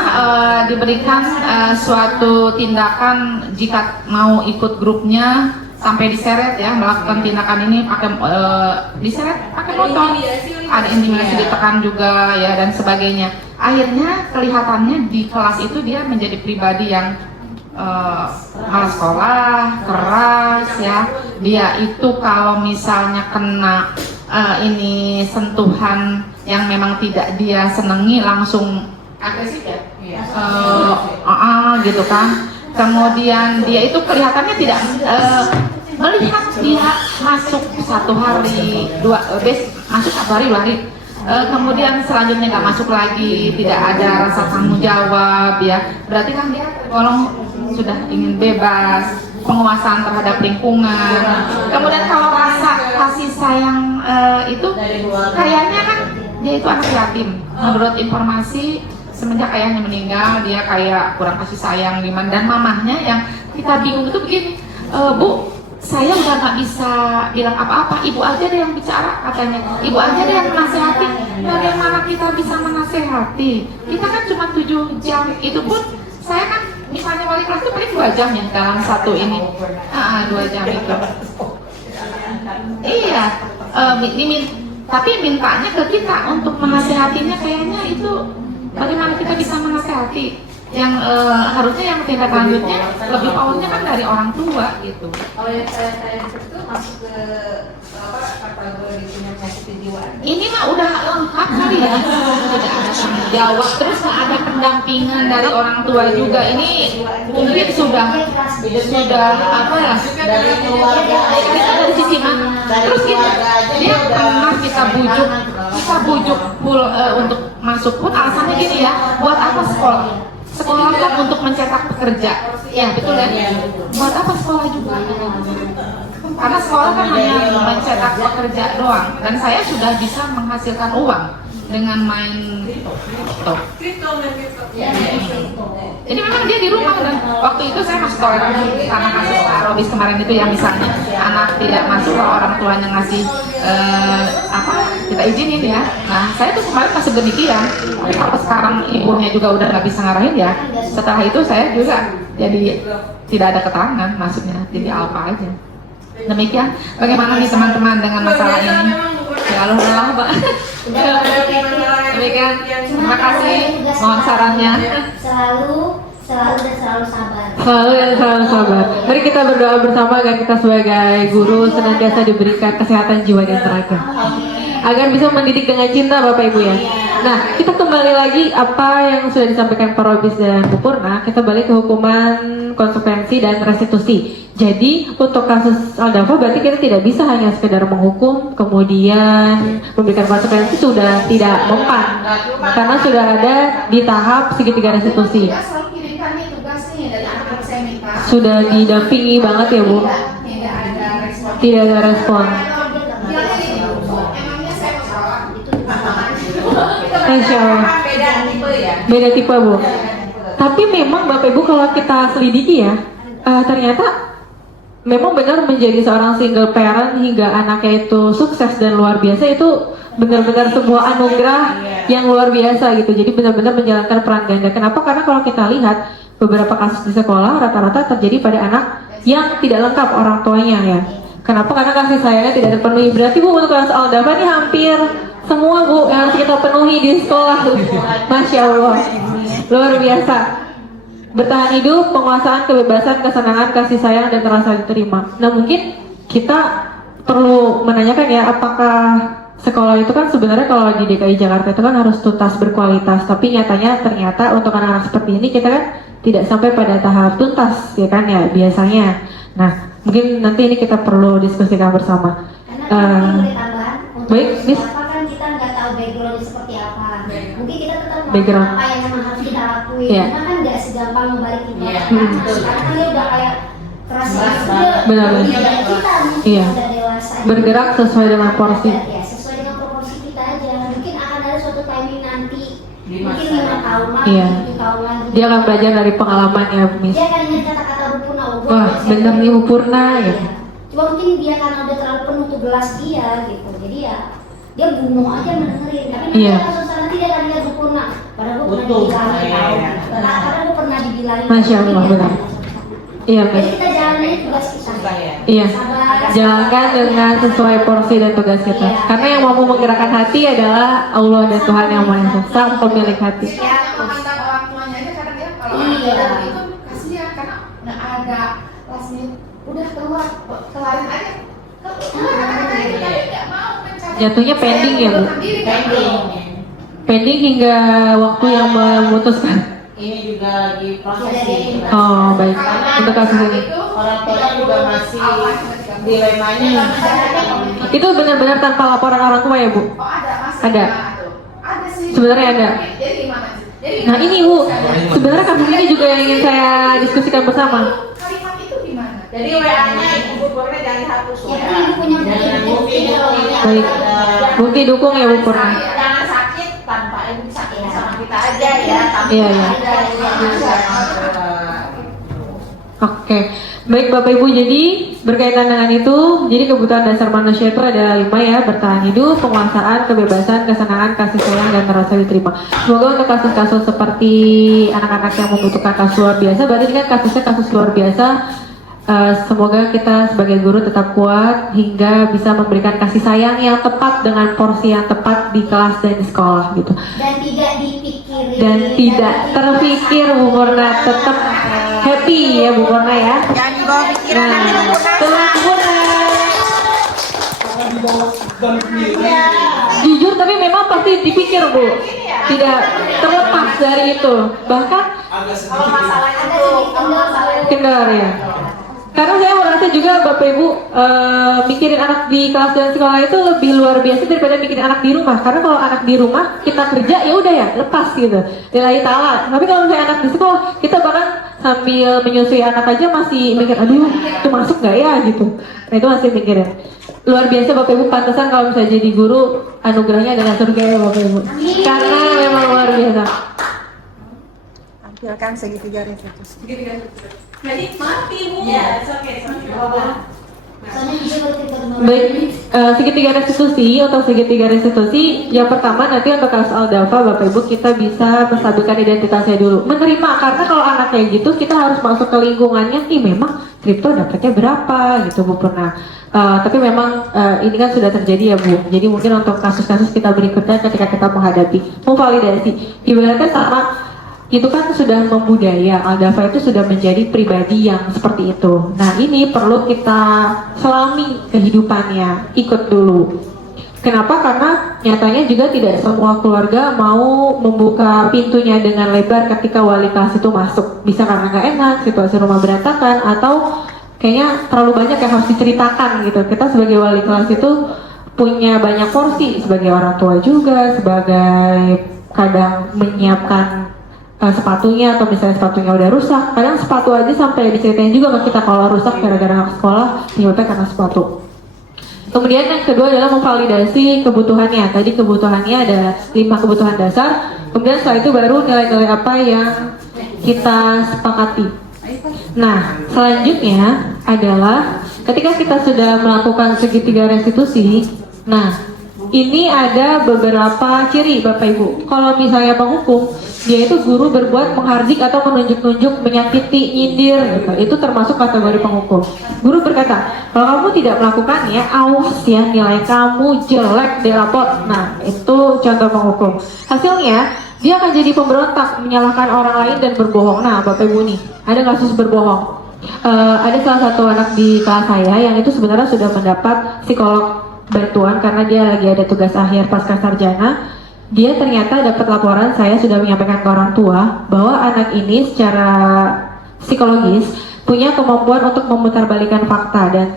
diberikan suatu tindakan jika mau ikut grupnya sampai diseret ya, melakukan tindakan ini pakai diseret pakai motor, ada intimidasi, ditekan juga ya dan sebagainya. Akhirnya kelihatannya di kelas itu dia menjadi pribadi yang malas sekolah, keras ya. Dia itu kalau misalnya kena ini sentuhan yang memang tidak dia senangi langsung agresif ya. Gitu kan. Kemudian dia itu kelihatannya tidak melihat dia masuk 1 hari, 2 masuk 1 hari 2 hari. Kemudian selanjutnya nggak masuk lagi, tidak ada rasa tanggung jawab ya. Berarti kan dia tergolong sudah ingin bebas, penguasaan terhadap lingkungan. Kemudian kalau rasa kasih sayang itu kayaknya kan dia itu anak yatim. Menurut informasi semenjak ayahnya meninggal dia kayak kurang kasih sayang gimana, dan mamahnya yang kita bingung itu begini, Bu, saya udah nggak bisa bilang apa-apa, ibu aja deh yang bicara katanya, ibu aja deh yang menasehati. Bagaimana kita bisa menasehati? Kita kan cuma 7 jam, itu pun saya kan misalnya wali kelas itu paling 2 jam ya dalam satu ini, 2 jam itu. Iya, tapi mintanya ke kita untuk menasehatinya, kayaknya itu bagaimana kita bisa menasehati? Yang harusnya yang tindak lanjutnya lebih awalnya kan dari orang tua gitu. Kalau yang saya itu masuk ke kategori punya penyakit kejiwaan. Ini mah udah lengkap kali ya, tidak ada tanggung jawab, terus nggak ada pendampingan dari orang tua juga. Ini mungkin sudah apa ya? Dari keluarga, Kita dari sisi mana? Terus dia pernah kita bujuk untuk masuk pun alasannya gini ya, buat apa sekolah? Sekolah kan untuk mencetak pekerja, ya betul ya. Buat apa sekolah juga? Karena sekolah kan hanya mencetak pekerja doang, dan saya sudah bisa menghasilkan uang dengan main kripto. Jadi memang dia di rumah, dan waktu itu saya masuk toleransi karena kasus Pak Robis kemarin itu yang misalnya anak tidak masuk, orang tuanya ngasih kita izinin ya. Nah saya tuh kemarin masih demikian, tapi kalau sekarang ibunya juga udah nggak bisa ngarahin ya. Setelah itu saya juga jadi tidak ada keterangan, maksudnya jadi alfa aja. Demikian, bagaimana nih teman-teman dengan masalah ini? Ya Allah, Pak. Demikian, terima kasih. Mohon sarannya. Selalu sabar. Selalu dan selalu sabar. Mari kita berdoa bersama agar kita sebagai guru senantiasa diberikan kesehatan jiwa dan raga, agar bisa mendidik dengan cinta Bapak Ibu ya. Nah, kita kembali lagi apa yang sudah disampaikan Pak Robis dan Bu Purna. Kita balik ke hukuman konsekuensi dan restitusi. Jadi untuk kasus Aldafa berarti kita tidak bisa hanya sekedar menghukum kemudian memberikan konsekuensi, sudah tidak mempan karena sudah ada di tahap segitiga restitusi. Dia selalu kirimkan nih tugas nih dari anak-anak saya minta. Sudah didampingi banget ya Bu. Tidak ada respon. Tidak ada respon. Bilangnya gini, Bu, emangnya saya salah? Masya Allah. Beda tipe ya. Beda tipe Bu. Tapi memang Bapak Ibu kalau kita selidiki ya, ternyata memang benar menjadi seorang single parent hingga anaknya itu sukses dan luar biasa itu benar-benar sebuah anugerah yang luar biasa gitu. Jadi benar-benar menjalankan peran ganda. Kenapa? Karena kalau kita lihat beberapa kasus di sekolah rata-rata terjadi pada anak yang tidak lengkap orang tuanya ya. Kenapa? Karena kasih sayangnya tidak terpenuhi. Berarti Bu untuk kasus Aldafa ini hampir semua Bu yang harus kita penuhi di sekolah. Masya Allah, luar biasa. Bertahan hidup, penguasaan, kebebasan, kesenangan, kasih sayang, dan terasa diterima. Nah mungkin kita perlu menanyakan ya, apakah sekolah itu kan sebenarnya kalau di DKI Jakarta itu kan harus tuntas berkualitas, tapi ternyata untuk anak-anak seperti ini kita kan tidak sampai pada tahap tuntas ya kan ya biasanya. Nah mungkin nanti ini kita perlu diskusikan bersama. Karena boleh tambahan untuk baik, Miss. kan kita nggak tahu backgroundnya seperti apa. Mungkin kita tetap Background. apa yang memang harus kita lakuin. Iya. Cuma kan nggak segampang membalik itu. Iya, Karena kan dia udah kayak terasa Benar. kita mungkin Iya. udah dewasa. Bergerak sesuai dengan porsi. Ya, sesuai dengan proporsi kita aja. Mungkin akan ada suatu timing nanti. Mungkin 5 tahun lagi, Iya. 7 tahun lagi. Dia akan belajar dari pengalaman ya Miss. Dia akan ingat kata-kata Bu Purna. Wah bener nih Bu Purna ya. Cuma mungkin dia karena udah terlalu penuh tuh gelas dia gitu. Jadi ya dia bungong aja mendengerin. Tapi nanti Iya. suatu saat nanti dia akan lihat Bu Purna. Padahal Bu pernah Betul. dibilangin Iya, tahu. iya. Karena Bu pernah dibilangin. Masya Allah, Tapi dia benar. tahu. Iya Jadi Miss. kita jalanin tugas kita. Iya. Sabar. Jalankan dengan sesuai porsi dan tugas kita. Karena yang mampu menggerakkan hati adalah Allah dan Tuhan yang Maha Esa, Sang pemilik hati. Dia mengantar orang tuanya aja, karena dia kalau Iya. orang tua itu kasihan karena keluarin aja. Nggak mau mencari. Jatuhnya pending ya, Bu? Pending. Pending hingga waktu yang memutuskan. Ini juga lagi proses sih. Oh, baik. Untuk kasus ini. Orang tua juga masih dilemanya. Itu benar-benar tanpa laporan orang tua ya, Bu? Oh ada, masih Ada. Ada sih. Sebenarnya ada. Jadi gimana sih? Jadi Nah ini, Bu, sebenarnya kasus ini juga yang ingin saya diskusikan bersama. kalimat itu gimana? Jadi WA-nya ibu Purna jangan dihapus. Ya kan ibu punya bukti. Baik. Bukti dukung ya, Bu Purna. Jangan sakit tanpa ibu sakit sama kita aja ya. Tanpa Iya, iya. ada yang bisa. Oke, baik Bapak Ibu, jadi berkaitan dengan itu, jadi kebutuhan dasar manusia itu ada 5 ya: bertahan hidup, penguasaan, kebebasan, kesenangan, kasih sayang, dan merasa diterima. Semoga untuk kasus-kasus seperti anak-anak yang membutuhkan kasus luar biasa, berarti ini kan kasusnya kasus luar biasa. Semoga kita sebagai guru tetap kuat hingga bisa memberikan kasih sayang yang tepat dengan porsi yang tepat di kelas dan di sekolah gitu. Dan tidak dipikirin. Dan tidak terpikir, Bu Purna, tetap happy ya Bu Purna ya. Jangan dibawa pikiran nanti Bu Purna. Betul, Bu Purna. Jangan dibawa beban sendiri. Jujur tapi memang pasti dipikir Bu, tidak terlepas dari itu. Bahkan Agak Kalau sedikit. masalahnya Ada tuh, sedikit kalau masalahnya kendor ya. Karena saya merasa juga Bapak Ibu mikirin anak di kelas dan sekolah itu lebih luar biasa daripada mikirin anak di rumah. Karena kalau anak di rumah kita kerja ya udah ya lepas gitu, lillahi ta'ala. Tapi kalau misalnya anak di sekolah kita bahkan sambil menyusui anak aja masih mikir, aduh itu masuk nggak ya gitu. Nah itu masih mikirin. Luar biasa Bapak Ibu, pantesan kalau misalnya jadi guru anugerahnya adalah surga ya Bapak Ibu. Karena memang luar biasa. Tampilkan segitiga restitusi. Jadi maaf Ibu. ya, oke. Soalnya bisa berpikir dulu. Baik, segitiga restitusi atau segitiga restitusi yang pertama nanti untuk kasus Aldafa Bapak Ibu kita bisa menstabilkan identitasnya dulu, menerima, karena kalau anak kayak gitu kita harus masuk ke lingkungannya, nih memang kripto dapatnya berapa gitu Bu Purna. Tapi memang ini kan sudah terjadi ya Bu, jadi mungkin untuk kasus-kasus kita berikutnya ketika kita menghadapi memvalidasi ibaratnya sama itu kan sudah membudaya, Aldafa itu sudah menjadi pribadi yang seperti itu. Nah ini perlu kita selami kehidupannya, ikut dulu. Kenapa? Karena nyatanya juga tidak semua keluarga mau membuka pintunya dengan lebar ketika wali kelas itu masuk. Bisa karena nggak enak, situasi rumah berantakan, atau kayaknya terlalu banyak yang harus diceritakan gitu. Kita sebagai wali kelas itu punya banyak porsi, sebagai orang tua juga, sebagai kadang menyiapkan sepatunya, atau misalnya sepatunya udah rusak, kadang sepatu aja sampai diceritain juga ke kita kalau rusak gara-gara anak sekolah penyebabnya karena sepatu. Kemudian yang kedua adalah memvalidasi kebutuhannya. Tadi kebutuhannya ada 5 kebutuhan dasar, kemudian setelah itu baru nilai-nilai apa yang kita sepakati. Nah selanjutnya adalah ketika kita sudah melakukan segitiga restitusi, nah ini ada beberapa ciri Bapak Ibu. Kalau misalnya penghukum, dia itu guru berbuat menghardik atau menunjuk-nunjuk, menyakiti, nyindir gitu. Itu termasuk kategori penghukum. Guru berkata, kalau kamu tidak melakukannya, awas ya, nilai kamu jelek di rapot. Nah itu contoh penghukum. Hasilnya dia akan jadi pemberontak, menyalahkan orang lain dan berbohong. Nah Bapak Ibu nih, ada kasus berbohong. Ada salah satu anak di kelas saya yang itu sebenarnya sudah mendapat psikolog bantuan karena dia lagi ada tugas akhir pasca sarjana. Dia ternyata dapat laporan, saya sudah menyampaikan ke orang tua bahwa anak ini secara psikologis punya kemampuan untuk memutarbalikkan fakta dan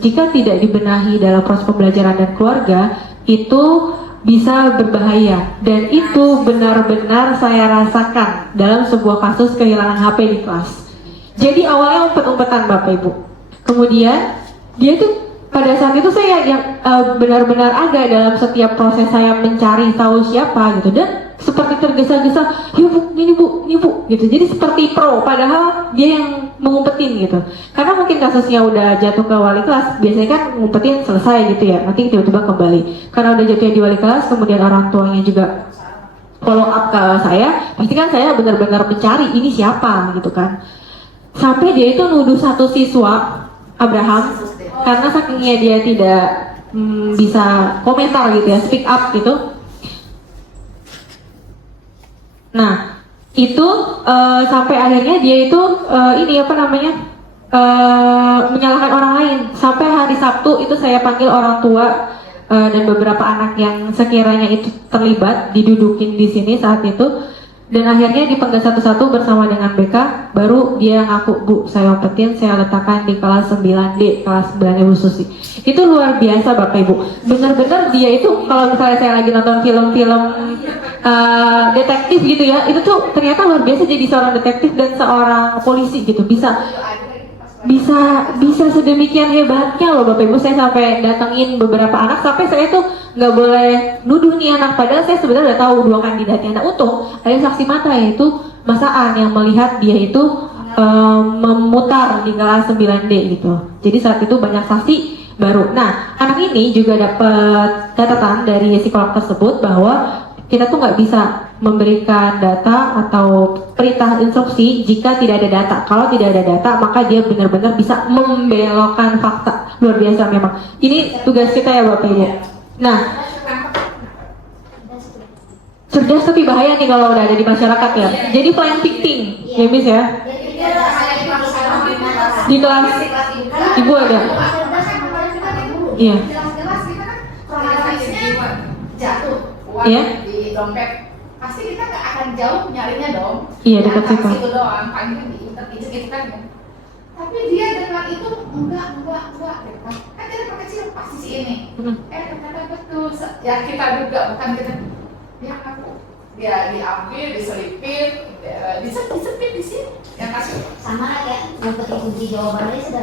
jika tidak dibenahi dalam proses pembelajaran dan keluarga itu bisa berbahaya, dan itu benar-benar saya rasakan dalam sebuah kasus kehilangan HP di kelas. Jadi awalnya umpet-umpetan Bapak Ibu, kemudian dia tuh pada saat itu saya yang benar-benar ada dalam setiap proses saya mencari tahu siapa gitu, dan seperti tergesa-gesa, ya Bu, ini Bu, gitu. Jadi seperti pro, padahal dia yang mengumpetin gitu. Karena mungkin kasusnya udah jatuh ke wali kelas, biasanya kan ngumpetin selesai gitu ya, nanti tiba-tiba kembali. Karena udah jatuhnya di wali kelas, kemudian orang tuanya juga follow up ke saya, pasti kan saya benar-benar mencari ini siapa gitu kan. Sampai dia itu nuduh satu siswa Abraham karena sakingnya dia tidak bisa komentar gitu ya, speak up gitu. Nah itu sampai akhirnya dia itu ini apa namanya menyalahkan orang lain. Sampai hari Sabtu itu saya panggil orang tua dan beberapa anak yang sekiranya itu terlibat, didudukin di sini saat itu, dan akhirnya dipanggil satu-satu bersama dengan BK. Baru dia ngaku, Bu, saya umpetin, saya letakkan di kelas 9D, kelas 9 Ibu Susi. Itu luar biasa Bapak Ibu, benar-benar dia itu, kalau misalnya saya lagi nonton film-film detektif gitu ya, itu tuh ternyata luar biasa jadi seorang detektif dan seorang polisi gitu, bisa sedemikian hebatnya loh Bapak Ibu. Saya sampai datengin beberapa anak, sampai saya tuh nggak boleh nuduh nih anak, padahal saya sebenarnya udah tahu dua kandidatnya. Nah, untung ada saksi mata, yaitu Mas Aan, yang melihat dia itu memutar di kelas 9D gitu. Jadi saat itu banyak saksi baru. Nah, anak ini juga dapat catatan dari psikolog tersebut bahwa kita tuh nggak bisa memberikan data atau perintah instruksi jika tidak ada data. Kalau tidak ada data, maka dia benar-benar bisa membelokkan fakta. Luar biasa memang. Ini tugas kita ya Bapak Ibu. Nah, cerdas tapi bahaya nih kalau udah ada di masyarakat ya. Jadi plan victim, ya Miss ya. Di kelas Ibu ada. Iya. Jatuh uang Iya. di dompet, pasti kita nggak akan jauh nyarinya dong. Iya, dekat situ. Itu doang, paling kan diinjek kan ya. Tapi dia dengan itu enggak gitu kan. Kan dia anak kecil pasti si ini. Ternyata betul. Ya kita juga bukan kita. Dia aku, dia diambil, diselipin, disepit di sini. Yang kasih. Sama kayak ngumpetin kunci jawabannya sudah.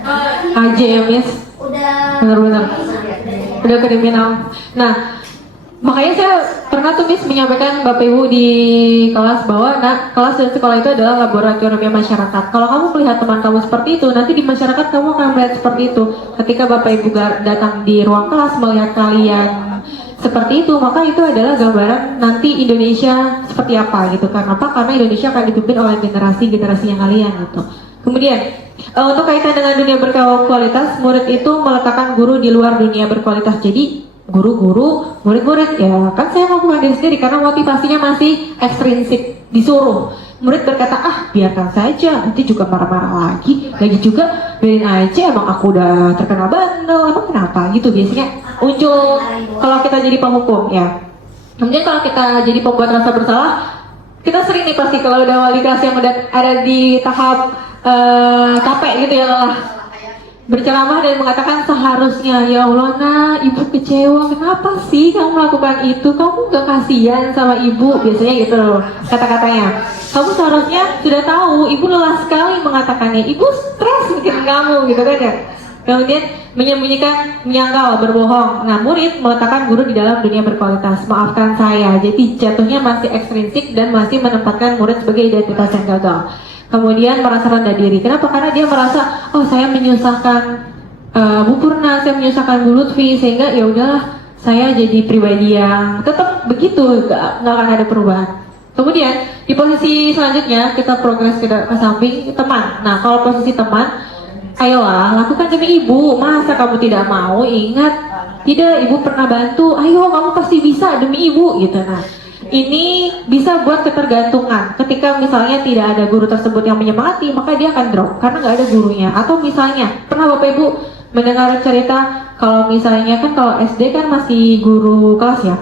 Aja ya Miss. Udah. Benar-benar. Udah kriminal. Nah, makanya saya pernah tuh Miss menyampaikan Bapak Ibu di kelas bahwa kelas dan sekolah itu adalah laboratorium masyarakat. Kalau kamu melihat teman kamu seperti itu, nanti di masyarakat kamu akan melihat seperti itu. Ketika Bapak Ibu datang di ruang kelas melihat kalian seperti itu, maka itu adalah gambaran nanti Indonesia seperti apa gitu. Kenapa? Karena Indonesia akan dipimpin oleh generasi-generasi yang kalian gitu. Kemudian untuk kaitan dengan dunia berkualitas, murid itu meletakkan guru di luar dunia berkualitas. Jadi guru-guru, murid-murid, ya kan saya melakukan diri sendiri karena motivasinya masih ekstrinsik, disuruh. Murid berkata, biarkan saja, nanti juga marah-marah lagi juga biarin aja, emang aku udah terkenal bandel, emang kenapa gitu biasanya muncul kalau kita jadi penghukum ya. Kemudian kalau kita jadi pembuat rasa bersalah, kita sering nih pasti kalau udah wali kelas yang udah ada di tahap capek gitu ya, lelah, berceramah dan mengatakan seharusnya, ya Allah nah ibu kecewa, kenapa sih kamu melakukan itu, kamu gak kasihan sama ibu, biasanya gitu loh kata-katanya. Kamu seharusnya sudah tahu, ibu lelah sekali mengatakannya, ibu stres mikirin kamu gitu kan ya. Kemudian menyembunyikan, menyangkal, berbohong. Nah, murid meletakkan guru di dalam dunia berkualitas. Maafkan saya, jadi jatuhnya masih ekstrinsik dan masih menempatkan murid sebagai identitas yang gagal. Kemudian merasa rendah diri. Kenapa? Karena dia merasa, oh saya menyusahkan Bu Purna, saya menyusahkan Bu Lutfi, sehingga ya udahlah saya jadi pribadi yang tetap begitu, nggak akan ada perubahan. Kemudian di posisi selanjutnya kita progres ke samping teman. Nah, kalau posisi teman, ayolah lakukan demi ibu. Masa kamu tidak mau? Ingat, tidak, ibu pernah bantu. Ayo kamu pasti bisa demi ibu gitu. Nah, ini bisa buat ketergantungan. Ketika misalnya tidak ada guru tersebut yang menyemangati, maka dia akan drop karena nggak ada gurunya. Atau misalnya pernah Bapak Ibu mendengar cerita kalau misalnya kan kalau SD kan masih guru kelas ya.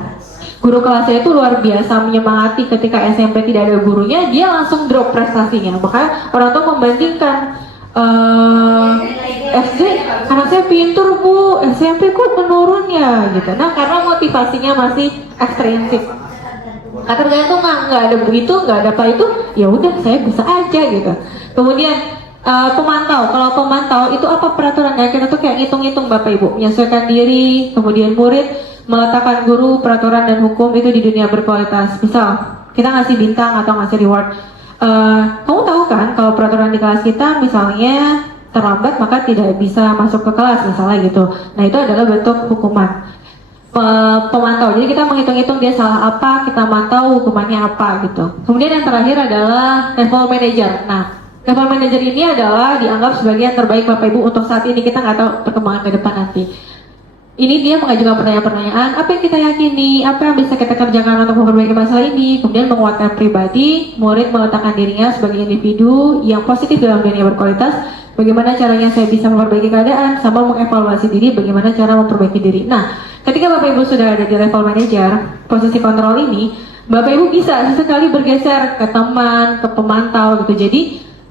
Guru kelasnya itu luar biasa menyemangati, ketika SMP tidak ada gurunya, dia langsung drop prestasinya. Maka orang tua membandingkan SD, anak saya pintur Bu, SMP kok menurun ya gitu. Nah, karena motivasinya masih ekstrinsik. Ketergantungan, nggak ada begitu, nggak ada apa itu, ya udah saya bisa aja gitu. Kemudian pemantau, kalau pemantau itu apa peraturannya? Kita tuh kayak ngitung-ngitung Bapak Ibu, menyesuaikan diri, kemudian murid meletakkan guru, peraturan dan hukum itu di dunia berkualitas. Misal kita ngasih bintang atau ngasih reward. Kamu tahu kan kalau peraturan di kelas kita misalnya terlambat maka tidak bisa masuk ke kelas misalnya gitu. Nah, itu adalah bentuk hukuman. Pemantau, jadi kita menghitung-hitung dia salah apa, kita mantau hukumannya apa gitu. Kemudian yang terakhir adalah level manager. Nah, level manager ini adalah dianggap sebagai yang terbaik Bapak Ibu untuk saat ini, kita nggak tahu perkembangan ke depan nanti. Ini dia mengajukan pertanyaan-pertanyaan, apa yang kita yakini, apa yang bisa kita kerjakan untuk memperbaiki masalah ini, kemudian menguatkan pribadi, murid meletakkan dirinya sebagai individu yang positif dalam dunia berkualitas, bagaimana caranya saya bisa memperbaiki keadaan, sama mengevaluasi diri bagaimana cara memperbaiki diri. Nah, ketika Bapak Ibu sudah ada di level manajer, posisi kontrol ini, Bapak Ibu bisa sesekali bergeser ke teman, ke pemantau gitu. Jadi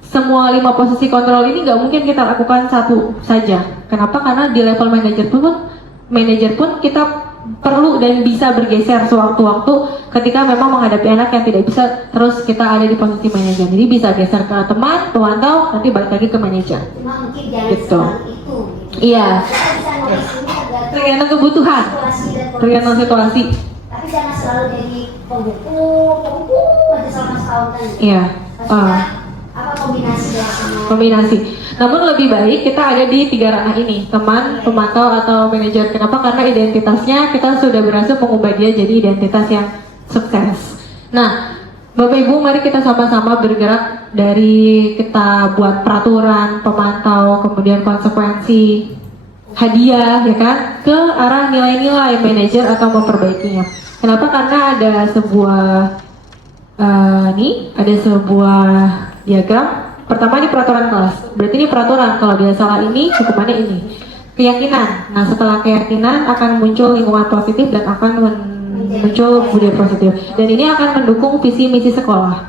semua 5 posisi kontrol ini nggak mungkin kita lakukan satu saja. Kenapa? Karena di level manajer pun kita perlu dan bisa bergeser sewaktu-waktu ketika memang menghadapi anak yang tidak bisa terus kita ada di posisi manajer. Jadi bisa geser ke teman, pemantau, nanti balik lagi ke manajer. Cuma mungkin jangan Gitu. selalu itu gitu. Iya, Kita bisa nulis ini tergantung tergantung kebutuhan, situasi dan kondisi. tergantung situasi. Tapi jangan selalu jadi pembuku aja selama setahun kan. Iya. Maksudnya apa kombinasi ya sama Kombinasi. Namun lebih baik kita ada di 3 ranah ini, teman, pemantau, atau manajer. Kenapa? Karena identitasnya kita sudah berhasil mengubah dia jadi identitas yang sukses. Nah, Bapak Ibu, mari kita sama-sama bergerak dari kita buat peraturan, pemantau, kemudian konsekuensi, hadiah, ya kan, ke arah nilai-nilai manajer atau memperbaikinya. Kenapa? Karena ada sebuah ada sebuah diagram. Pertama ini peraturan kelas. Berarti ini peraturan, kalau dia salah ini, hukumannya ini. Keyakinan. Nah, setelah keyakinan akan muncul lingkungan positif dan akan muncul budaya positif. Dan ini akan mendukung visi misi sekolah.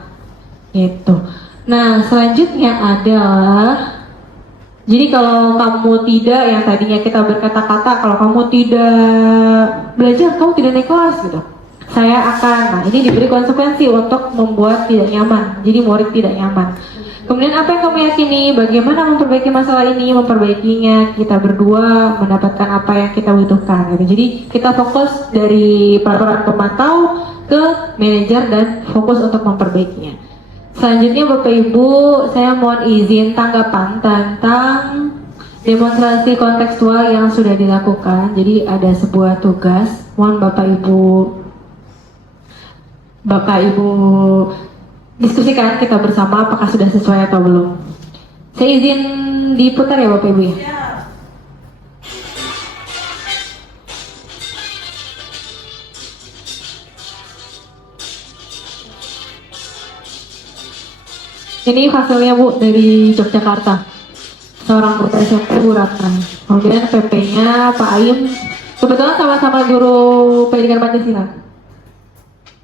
Gitu. Nah, selanjutnya adalah, jadi kalau kamu tidak, yang tadinya kita berkata-kata, kalau kamu tidak belajar, kamu tidak naik kelas gitu. Saya akan, nah ini diberi konsekuensi untuk membuat tidak nyaman. Jadi murid tidak nyaman. Kemudian apa yang kamu yakini, bagaimana memperbaiki masalah ini, memperbaikinya, kita berdua mendapatkan apa yang kita butuhkan gitu. Jadi kita fokus dari peraturan pemantau ke manajer dan fokus untuk memperbaikinya. Selanjutnya Bapak Ibu, saya mohon izin tanggapan tentang demonstrasi kontekstual yang sudah dilakukan. Jadi ada sebuah tugas, mohon Bapak Ibu diskusikan kita bersama apakah sudah sesuai atau belum. Saya izin diputar ya Bapak Ibu ya. Ini hasilnya Bu dari Yogyakarta, seorang guru SMP Bu Ratna. Kemudian PP-nya Pak Aim, kebetulan sama-sama guru pendidikan Pancasila.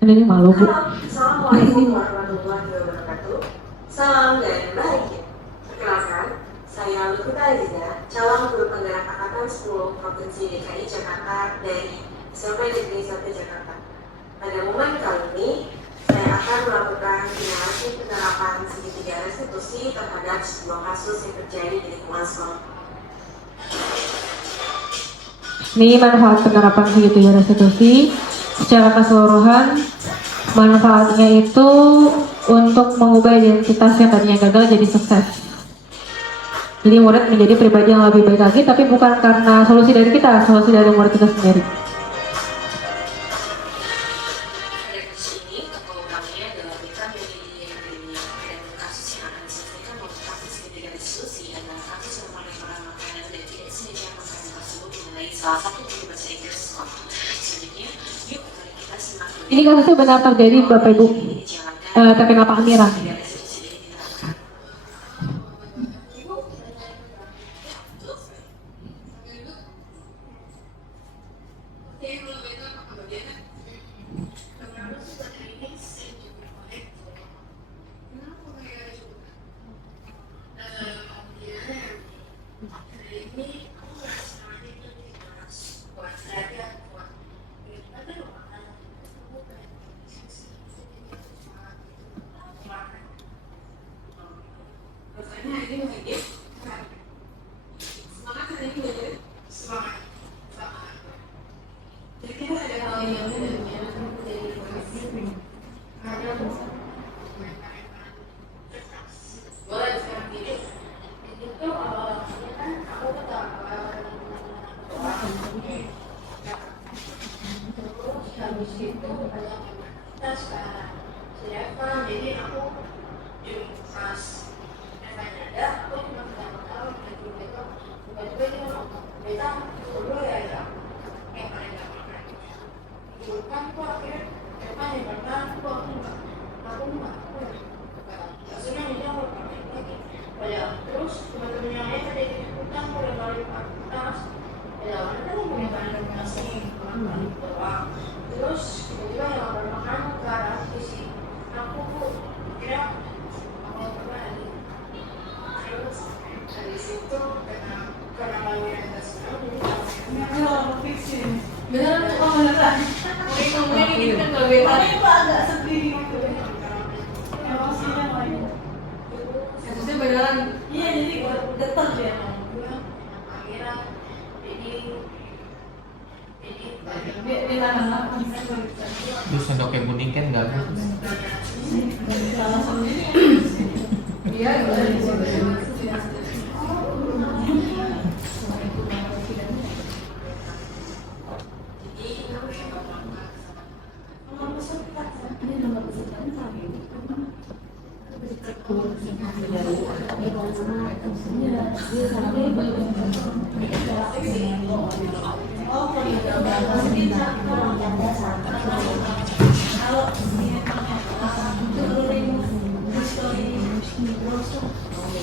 Ini malu Bu. Assalamualaikum warahmatullahi wabarakatuh. Salam dan bahagia. Perkenalkan, saya Lutfi Aliza, calon guru penggerak angkatan 10 Provinsi DKI Jakarta dari SMP Negeri 1 Jakarta. Pada momen kali ini, saya akan melakukan simulasi penerapan segitiga restitusi terhadap sebuah kasus yang terjadi di lingkungan sekolah. Ini manfaat penerapan segitiga restitusi. Secara keseluruhan, manfaatnya itu untuk mengubah identitas yang tadinya gagal jadi sukses. Jadi murid menjadi pribadi yang lebih baik lagi, tapi bukan karena solusi dari kita, solusi dari murid kita sendiri. Ini kasusnya benar terjadi Bapak Ibu, terkena Pak Amira. Terus teman-teman Terus tiba-tiba yang makan ke arah sisi aku kira mau kembali. Terus dari situ karena mayoritas aku beneran tuh kamu beneran ngomongnya gitu kan gak beda itu agak sedih gitu emosinya main kasusnya beneran iya jadi getar dia akhirnya jadi Terus sendoknya kuning kan nggak bagus. iya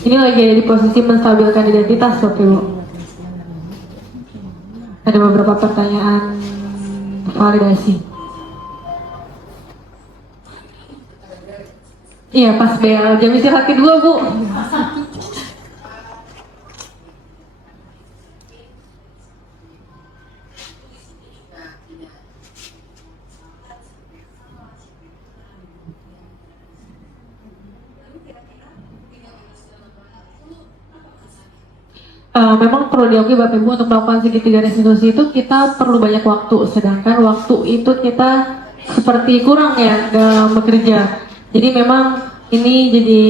Ini lagi ada di posisi menstabilkan identitas, Bapak Ibu. Ada beberapa pertanyaan validasi. Iya, pas bel jam istirahat kedua, Bu. Memang perlu diakui Bapak Ibu untuk melakukan segitiga restitusi itu kita perlu banyak waktu, sedangkan waktu itu kita seperti kurang ya dalam bekerja. Jadi memang ini jadi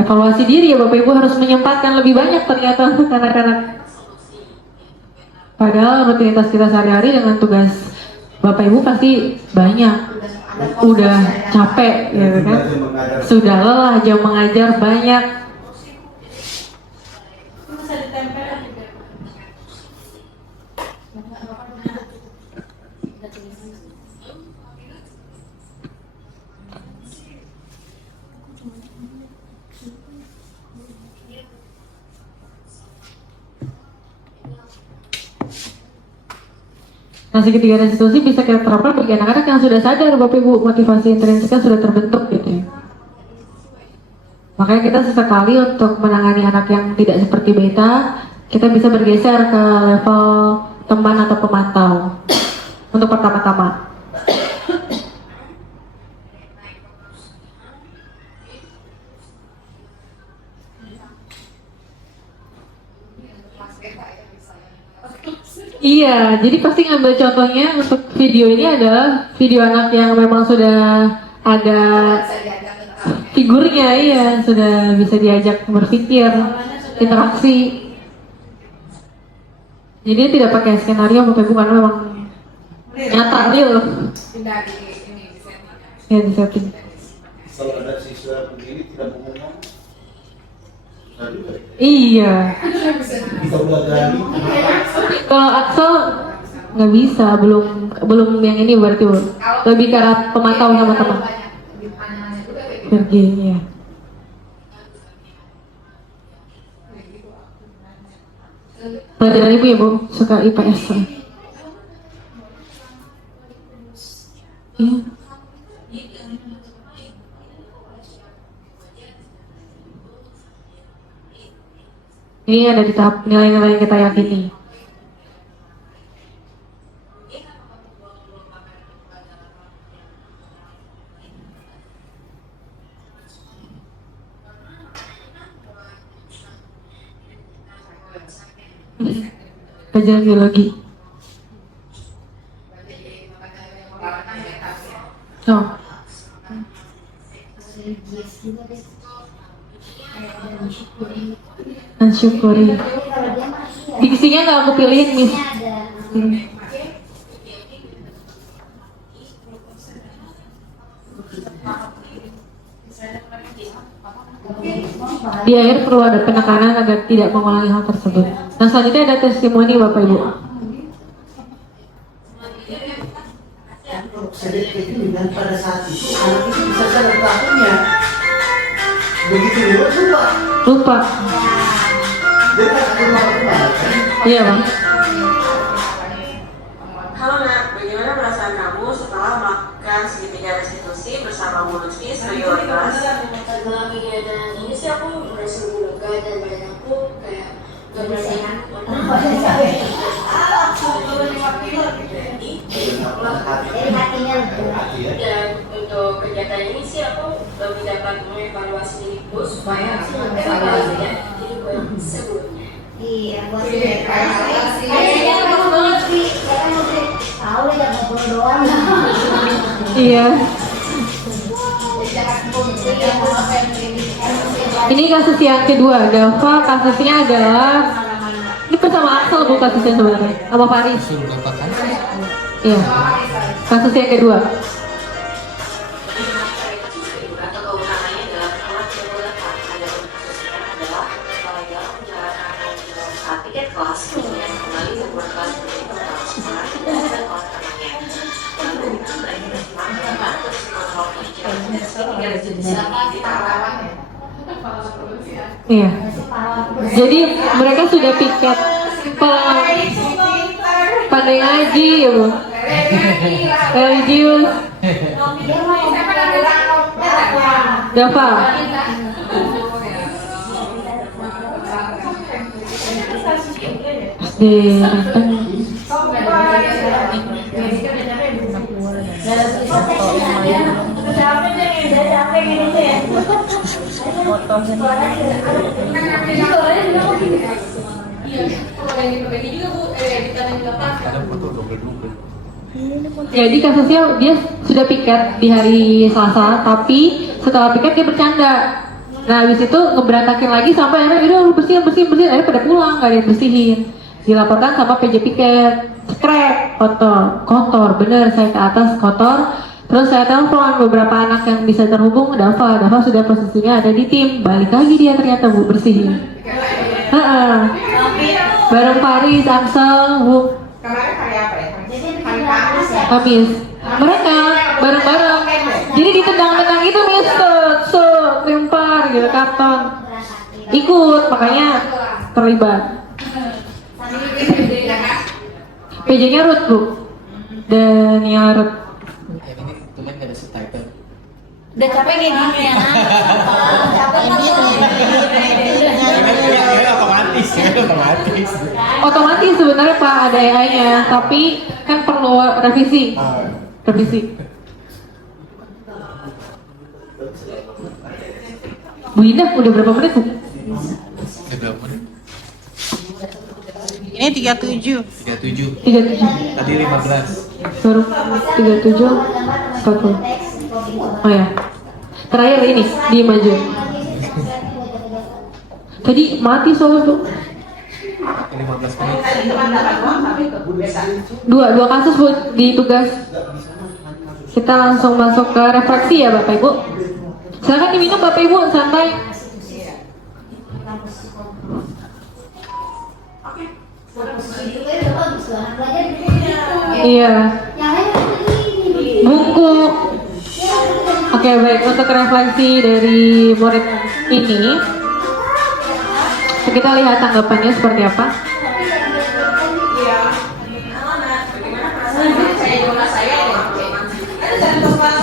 evaluasi diri ya Bapak Ibu, harus menyempatkan lebih banyak ternyata anak-anak. Padahal rutinitas kita sehari-hari dengan tugas Bapak Ibu pasti banyak, udah capek ya kan, sudah lelah, jam mengajar banyak. Nah, segitiga restitusi bisa kita terapkan bagi anak-anak yang sudah sadar Bapak Ibu, motivasi intrinsiknya sudah terbentuk gitu ya. Makanya kita sesekali untuk menangani anak yang tidak seperti beta, kita bisa bergeser ke level teman atau pemantau untuk pertama-tama. Iya, jadi pasti ngambil contohnya untuk video ini adalah video anak yang memang sudah ada figurnya, iya, sudah bisa diajak berpikir, interaksi. Jadi tidak pakai skenario Bapak Ibu karena memang nyata real. Ya, di setting. Kalau ada siswa begini tidak mau ngomong, Iya. kita udah gali. Kalau Axel nggak bisa, belum yang ini berarti Bu. Lebih ke arah pemantau sama teman. Kerjanya. Pelajaran Ibu ya Bu, suka IPS. Iya. Ini ada di tahap nilai-nilai yang kita yakini. Pelajaran biologi. Oh. Mensyukuri. Diksinya nggak aku pilihin, Miss. Di akhir perlu ada penekanan agar tidak mengulangi hal tersebut. Nah, selanjutnya ada testimoni Bapak Ibu. Saya lihat kayak gini, dan pada saat itu anak itu bisa sadar pelakunya. Begitu lewat lupa. Lupa. Jadi pas aku keluar, Iya bang. Halo Nak, bagaimana perasaan kamu setelah melakukan segitiga restitusi bersama Bu Lutfi sebagai wali kelas? Setelah kegiatan ini sih aku merasa lebih lega dan badan aku kayak gak bersehat. Dan untuk kegiatan ini sih aku lebih dapat mengevaluasi diriku supaya aku evaluasinya jadi buat sebelumnya. Iya, buat kayaknya bagus banget sih. Kayaknya mesti tahu deh jangan ngobrol doang. Iya. Ini kasus yang kedua, Dava kasusnya adalah ini bersama Axel bu kasusnya sebenarnya, sama Faris. Iya. Kasus yang kedua. Atau keutamaannya dalam alat penggunaan ada khususnya adalah mulai dalam menjalankan saat tiket kelas kemudian kembali membuat kelas menjadi kepala sekolah dan oleh temannya. Lalu mereka bersemangat terus mengontrol pelajaran hingga Iya. Jadi mereka sudah piket pandai ngaji ya bu. Religius. Dava. Jadi kasusnya dia sudah piket di hari Selasa, tapi setelah piket dia bercanda. Nah habis itu ngeberantakin lagi sampai akhirnya udah bersihin, akhirnya pada pulang nggak ada yang bersihin. Dilaporkan sama PJ piket, skrek, kotor, bener saya ke atas kotor. Terus saya telepon beberapa anak yang bisa terhubung, Dava sudah posisinya ada di tim, balik lagi dia ternyata bu bersihin. Bareng Faris, Axel, bu. Kemarin hari apa ya? Kamis. Mereka bareng-bareng. Jadi ditendang-tendang itu lempar gitu karton. Ikut, makanya terlibat. PJ-nya Ruth bu. Dania Ruth. Udah capek kayak gini ya. Otomatis sebenarnya Pak ada AI-nya, tapi kan perlu revisi. Bu Indah udah berapa menit bu? Ini 37. 37. Tadi 15. Baru 37. 40. Oh ya. Terakhir ini diem aja. Tadi mati soalnya bu. 15 menit. Dua kasus bu di tugas. Kita langsung masuk ke refleksi ya Bapak Ibu. Silakan diminum Bapak Ibu santai. Iya. Bungkuk. Oke baik, untuk refleksi dari murid ini kita lihat tanggapannya seperti apa.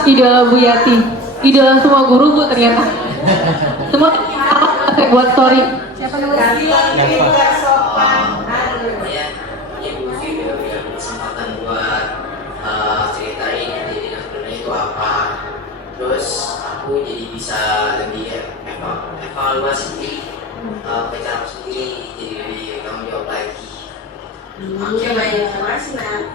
Idola Bu Yati, idola semua guru bu ternyata. Semua buat story. Kesempatan buat ceritain kejadian sebenarnya itu apa. Terus aku jadi bisa lebih evaluasi diri, baca aku sendiri, jadi lebih tanggung jawab lagi. Oke, baik, terima kasih Nak.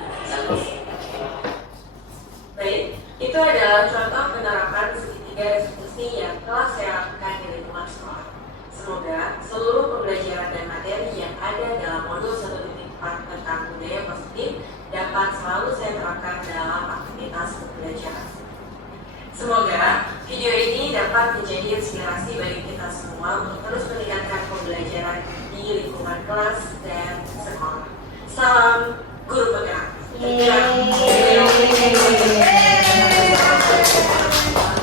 Baik, itu adalah contoh penerapan segitiga restitusi yang telah saya lakukan di lingkungan sekolah. Semoga seluruh pembelajaran dan materi yang ada dalam modul 1.4 tentang budaya positif dapat selalu saya terapkan dalam aktivitas pembelajaran. Semoga video ini dapat menjadi inspirasi bagi kita semua untuk terus meningkatkan pembelajaran di lingkungan kelas dan sekolah. Salam guru penggerak.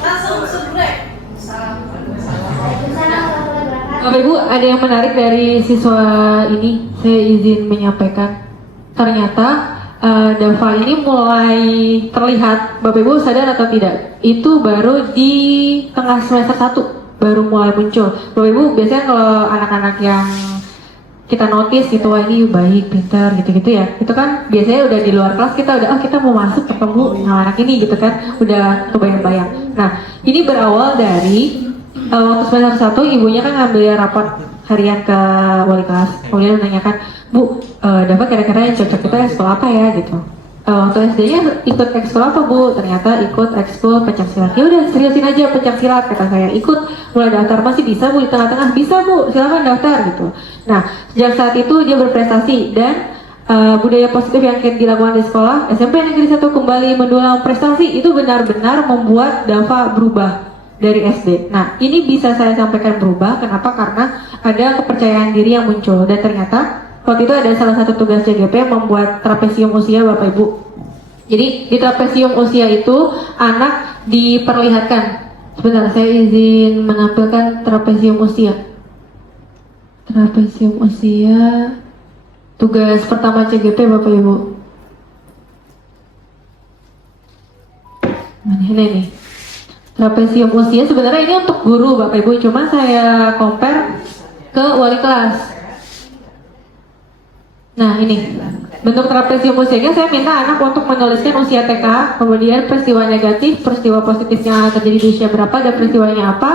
Langsung break. Salam. Bapak Ibu, ada yang menarik dari siswa ini, saya izin menyampaikan. Ternyata Dava ini mulai terlihat, Bapak Ibu sadar atau tidak, itu baru di tengah semester 1 baru mulai muncul. Bapak Ibu, biasanya kalau anak-anak yang kita notice gitu, wah ini baik, pintar gitu-gitu ya, itu kan biasanya udah di luar kelas kita udah, kita mau masuk ketemu sama anak ini gitu kan, udah kebayang-bayang. Nah, ini berawal dari waktu semester 1 ibunya kan ngambil rapat harian ke wali kelas, kemudian menanyakan, Bu, Dava kira-kira yang cocok kita ekskul apa ya gitu. Waktu SD-nya ikut ekskul apa Bu? Ternyata ikut ekskul pencaksilat. Ya udah seriusin aja pencaksilat, kata saya. Ikut mulai daftar, masih bisa Bu di tengah-tengah? Bisa Bu, silakan daftar gitu. Nah, sejak saat itu dia berprestasi dan budaya positif yang dilakukan di sekolah SMP Negeri 1 kembali mendulang prestasi itu benar-benar membuat Dava berubah dari SD. Nah, ini bisa saya sampaikan berubah. Kenapa? Karena ada kepercayaan diri yang muncul dan ternyata waktu itu ada salah satu tugas CGP membuat trapesium usia Bapak Ibu. Jadi di trapesium usia itu anak diperlihatkan. Sebentar, saya izin menampilkan trapesium usia. Trapesium usia tugas pertama CGP Bapak Ibu. Mana ini nih? Trapesium usia sebenarnya ini untuk guru Bapak Ibu, cuma saya compare ke wali kelas. Nah ini bentuk trapesium usianya, saya minta anak untuk menuliskan usia TK, kemudian peristiwa negatif, peristiwa positifnya terjadi di usia berapa, dan peristiwanya apa,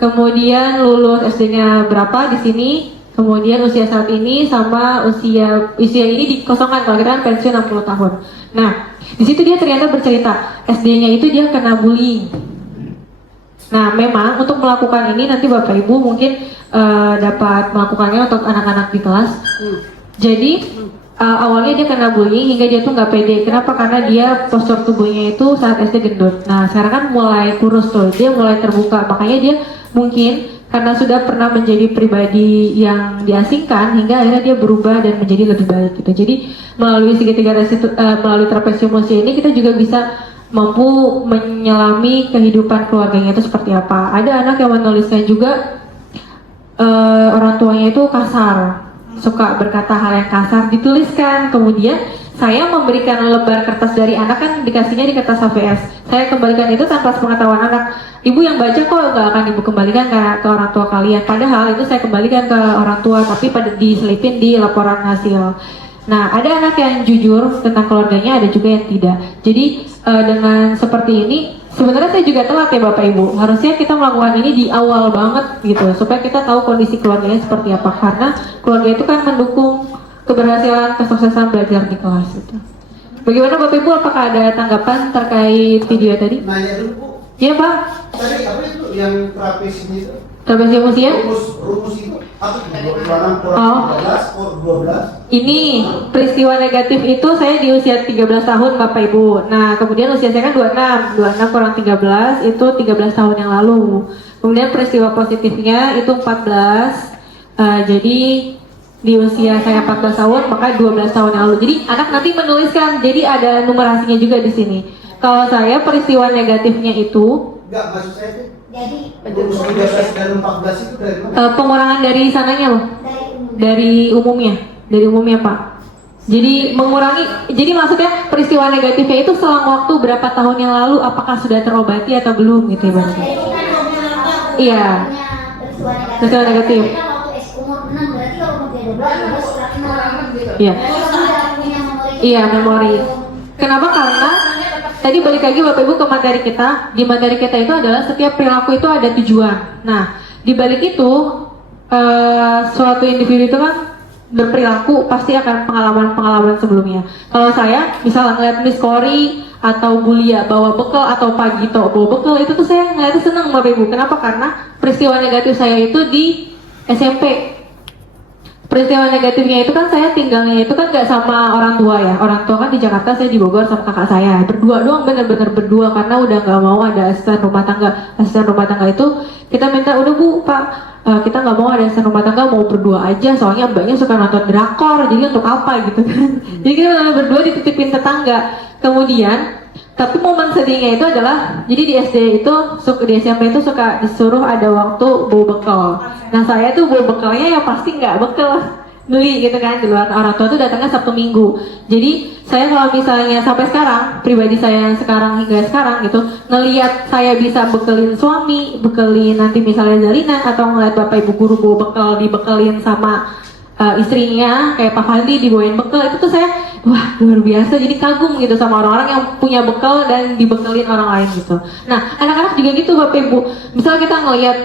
kemudian lulus SD-nya berapa di sini, kemudian usia saat ini sama usia ini dikosongkan kalau kita kan pensiun 60 tahun. Nah di situ dia ternyata bercerita SD-nya itu dia kena bullying. Nah memang untuk melakukan ini nanti Bapak Ibu mungkin dapat melakukannya untuk anak-anak di kelas. Jadi awalnya dia kena bullying hingga dia tuh nggak pede. Kenapa? Karena dia postur tubuhnya itu saat SD gendut. Nah sekarang kan mulai kurus tuh, dia mulai terbuka. Makanya dia mungkin karena sudah pernah menjadi pribadi yang diasingkan hingga akhirnya dia berubah dan menjadi lebih baik gitu. Jadi melalui segitiga melalui trapesium usia ini kita juga bisa mampu menyelami kehidupan keluarganya itu seperti apa. Ada anak yang menuliskan juga orang tuanya itu kasar, suka berkata hal yang kasar, dituliskan. Kemudian saya memberikan lembar kertas dari anak, kan dikasihnya di kertas HVS, saya kembalikan itu tanpa sepengetahuan anak. Ibu yang baca kok nggak akan ibu kembalikan ke orang tua kalian, padahal itu saya kembalikan ke orang tua tapi pada diselipin di laporan hasil. Nah ada anak yang jujur tentang keluarganya, ada juga yang tidak. Jadi dengan seperti ini sebenarnya saya juga telat ya Bapak Ibu, harusnya kita melakukan ini di awal banget gitu supaya kita tahu kondisi keluarganya seperti apa, karena keluarga itu kan mendukung keberhasilan kesuksesan belajar di kelas itu. Bagaimana Bapak Ibu, apakah ada tanggapan terkait video tadi? Nanya dulu Bu. Iya Pak. Tadi apa itu yang trapesium itu? Trapesium usia? Rumus itu apa? 26 kurang 13 12. Ini peristiwa negatif itu saya di usia 13 tahun Bapak Ibu. Nah kemudian usia saya kan 26 kurang 13 itu 13 tahun yang lalu. Kemudian peristiwa positifnya itu 14. Jadi di usia saya 14 tahun maka 12 tahun yang lalu. Jadi anak nanti menuliskan, jadi ada numerasinya juga di sini. Kalau saya peristiwa negatifnya itu enggak, maksud saya itu Jadi rumus 13 dan 14 itu dari mana? pengurangan dari sananya loh. Dari umumnya Pak. Jadi mengurangi, jadi maksudnya peristiwa negatifnya itu selang waktu berapa tahun yang lalu, apakah sudah terobati atau belum gitu ya Bang? Iya. Peristiwa negatif. Iya. Iya, memori. Kenapa? Karena tadi balik lagi Bapak Ibu ke materi kita. Di materi kita itu adalah setiap perilaku itu ada tujuan. Nah, di balik itu suatu individu itu kan berperilaku pasti akan pengalaman-pengalaman sebelumnya. Kalau saya misalnya ngeliat Miss Kori atau Bulia bawa bekal atau Pak Gito bawa bekal, itu tuh saya ngeliatnya seneng Bapak Ibu. Kenapa? Karena peristiwa negatif saya itu di SMP. Peristiwa negatifnya itu kan saya tinggalnya itu kan gak sama orang tua ya. Orang tua kan di Jakarta, saya di Bogor sama kakak saya. Berdua doang, bener-bener berdua, karena udah gak mau ada asisten rumah tangga. Asisten rumah tangga itu kita minta, udah Bu, Pak, kita gak mau ada asisten rumah tangga, mau berdua aja. Soalnya mbaknya suka nonton drakor, jadi untuk apa gitu kan. Jadi kita berdua dititipin tetangga. Kemudian Tapi momen sedihnya itu adalah, jadi di SD itu, di SMP itu suka disuruh ada waktu bawa bekal. Nah saya tuh bawa bekalnya ya pasti nggak bekal, beli gitu kan, di luar. Orang tua tuh datangnya Sabtu Minggu. Jadi saya kalau misalnya sampai sekarang, pribadi saya yang sekarang hingga sekarang gitu, ngelihat saya bisa bekelin suami, bekelin nanti misalnya Zalina, atau ngeliat bapak ibu guru bawa bekal, dibekelin sama istrinya, kayak Pak Fadli dibawain bekal, itu tuh saya, wah luar biasa, jadi kagum gitu sama orang-orang yang punya bekal dan dibekelin orang lain gitu. Nah anak-anak juga gitu Bapak Ibu, misalnya kita ngelihat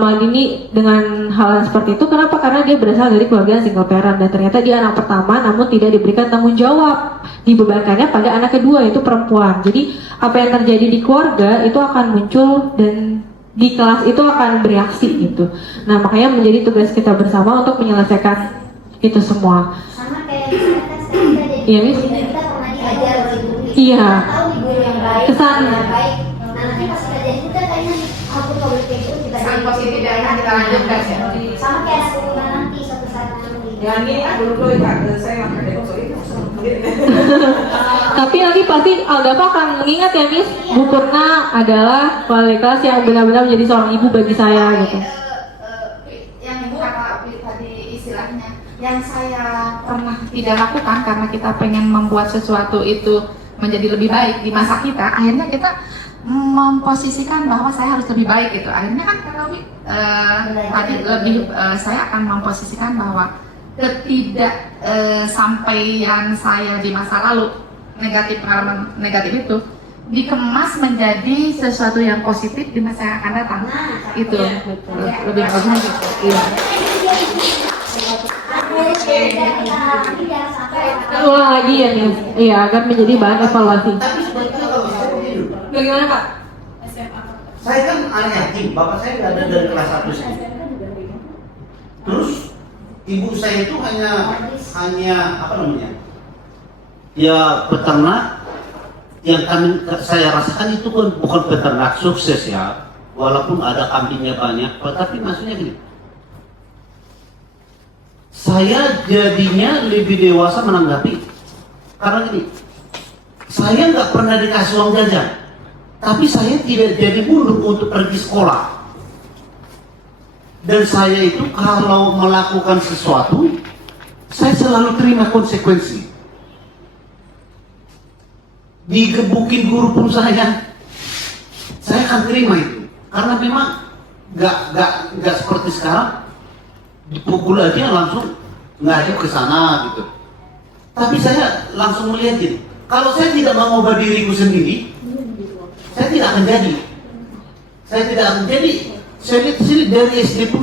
Maldini dengan hal yang seperti itu, kenapa? Karena dia berasal dari keluarga single parent dan ternyata dia anak pertama namun tidak diberikan tanggung jawab, dibebankannya pada anak kedua yaitu perempuan. Jadi apa yang terjadi di keluarga itu akan muncul dan di kelas itu akan bereaksi gitu. Nah makanya menjadi tugas kita bersama untuk menyelesaikan itu semua. Sama kayak misalkan sekarang kita jadi Iya, Miss. kita pernah diajar gitu. Iya. Kita tahu nih guru yang baik, Kesan. yang baik. Nah nanti pas kita jadi kita kayaknya aku kalau kayak gitu kita Kesan jadi positif yang akan kita lanjutkan ya. Sama kayak anak keturunan nanti suatu saat nanti. Ya ini dulu saya makan demo Tapi nanti pasti Aldafa akan mengingat ya Miss, Bu Purna adalah wali kelas yang benar-benar menjadi seorang ibu bagi saya gitu. Yang ibu kata tadi istilahnya, yang saya pernah tidak lakukan karena kita pengen membuat sesuatu itu menjadi lebih baik di masa kita, akhirnya kita memposisikan bahwa saya harus lebih baik gitu. Akhirnya kan kata Wi, saya akan memposisikan bahwa sampaian saya di masa lalu, pengalaman negatif itu dikemas menjadi sesuatu yang positif di masa yang akan datang. Itu lebih bagus gitu. Iya. Ulang lagi ya Miss. Iya, agar menjadi bahan evaluasi. Tapi sebetulnya kalau saya begini, Bagaimana Pak? saya kan anak yatim, bapak saya nggak ada dari kelas 1 sih. Terus ibu saya itu hanya apa namanya? Ya peternak yang saya rasakan itu kan bukan peternak sukses ya, walaupun ada kambingnya banyak, tapi maksudnya gini, saya jadinya lebih dewasa menanggapi karena gini, saya nggak pernah dikasih uang jajan, tapi saya tidak jadi mundur untuk pergi sekolah. Dan saya itu kalau melakukan sesuatu, saya selalu terima konsekuensi. Digebukin guru pun saya akan terima itu. Karena memang nggak seperti sekarang, dipukul aja langsung ngadu ke sana gitu. Tapi saya langsung melihatin, kalau saya tidak mengubah diriku sendiri, saya tidak akan jadi. Saya lihat di sini dari SD pun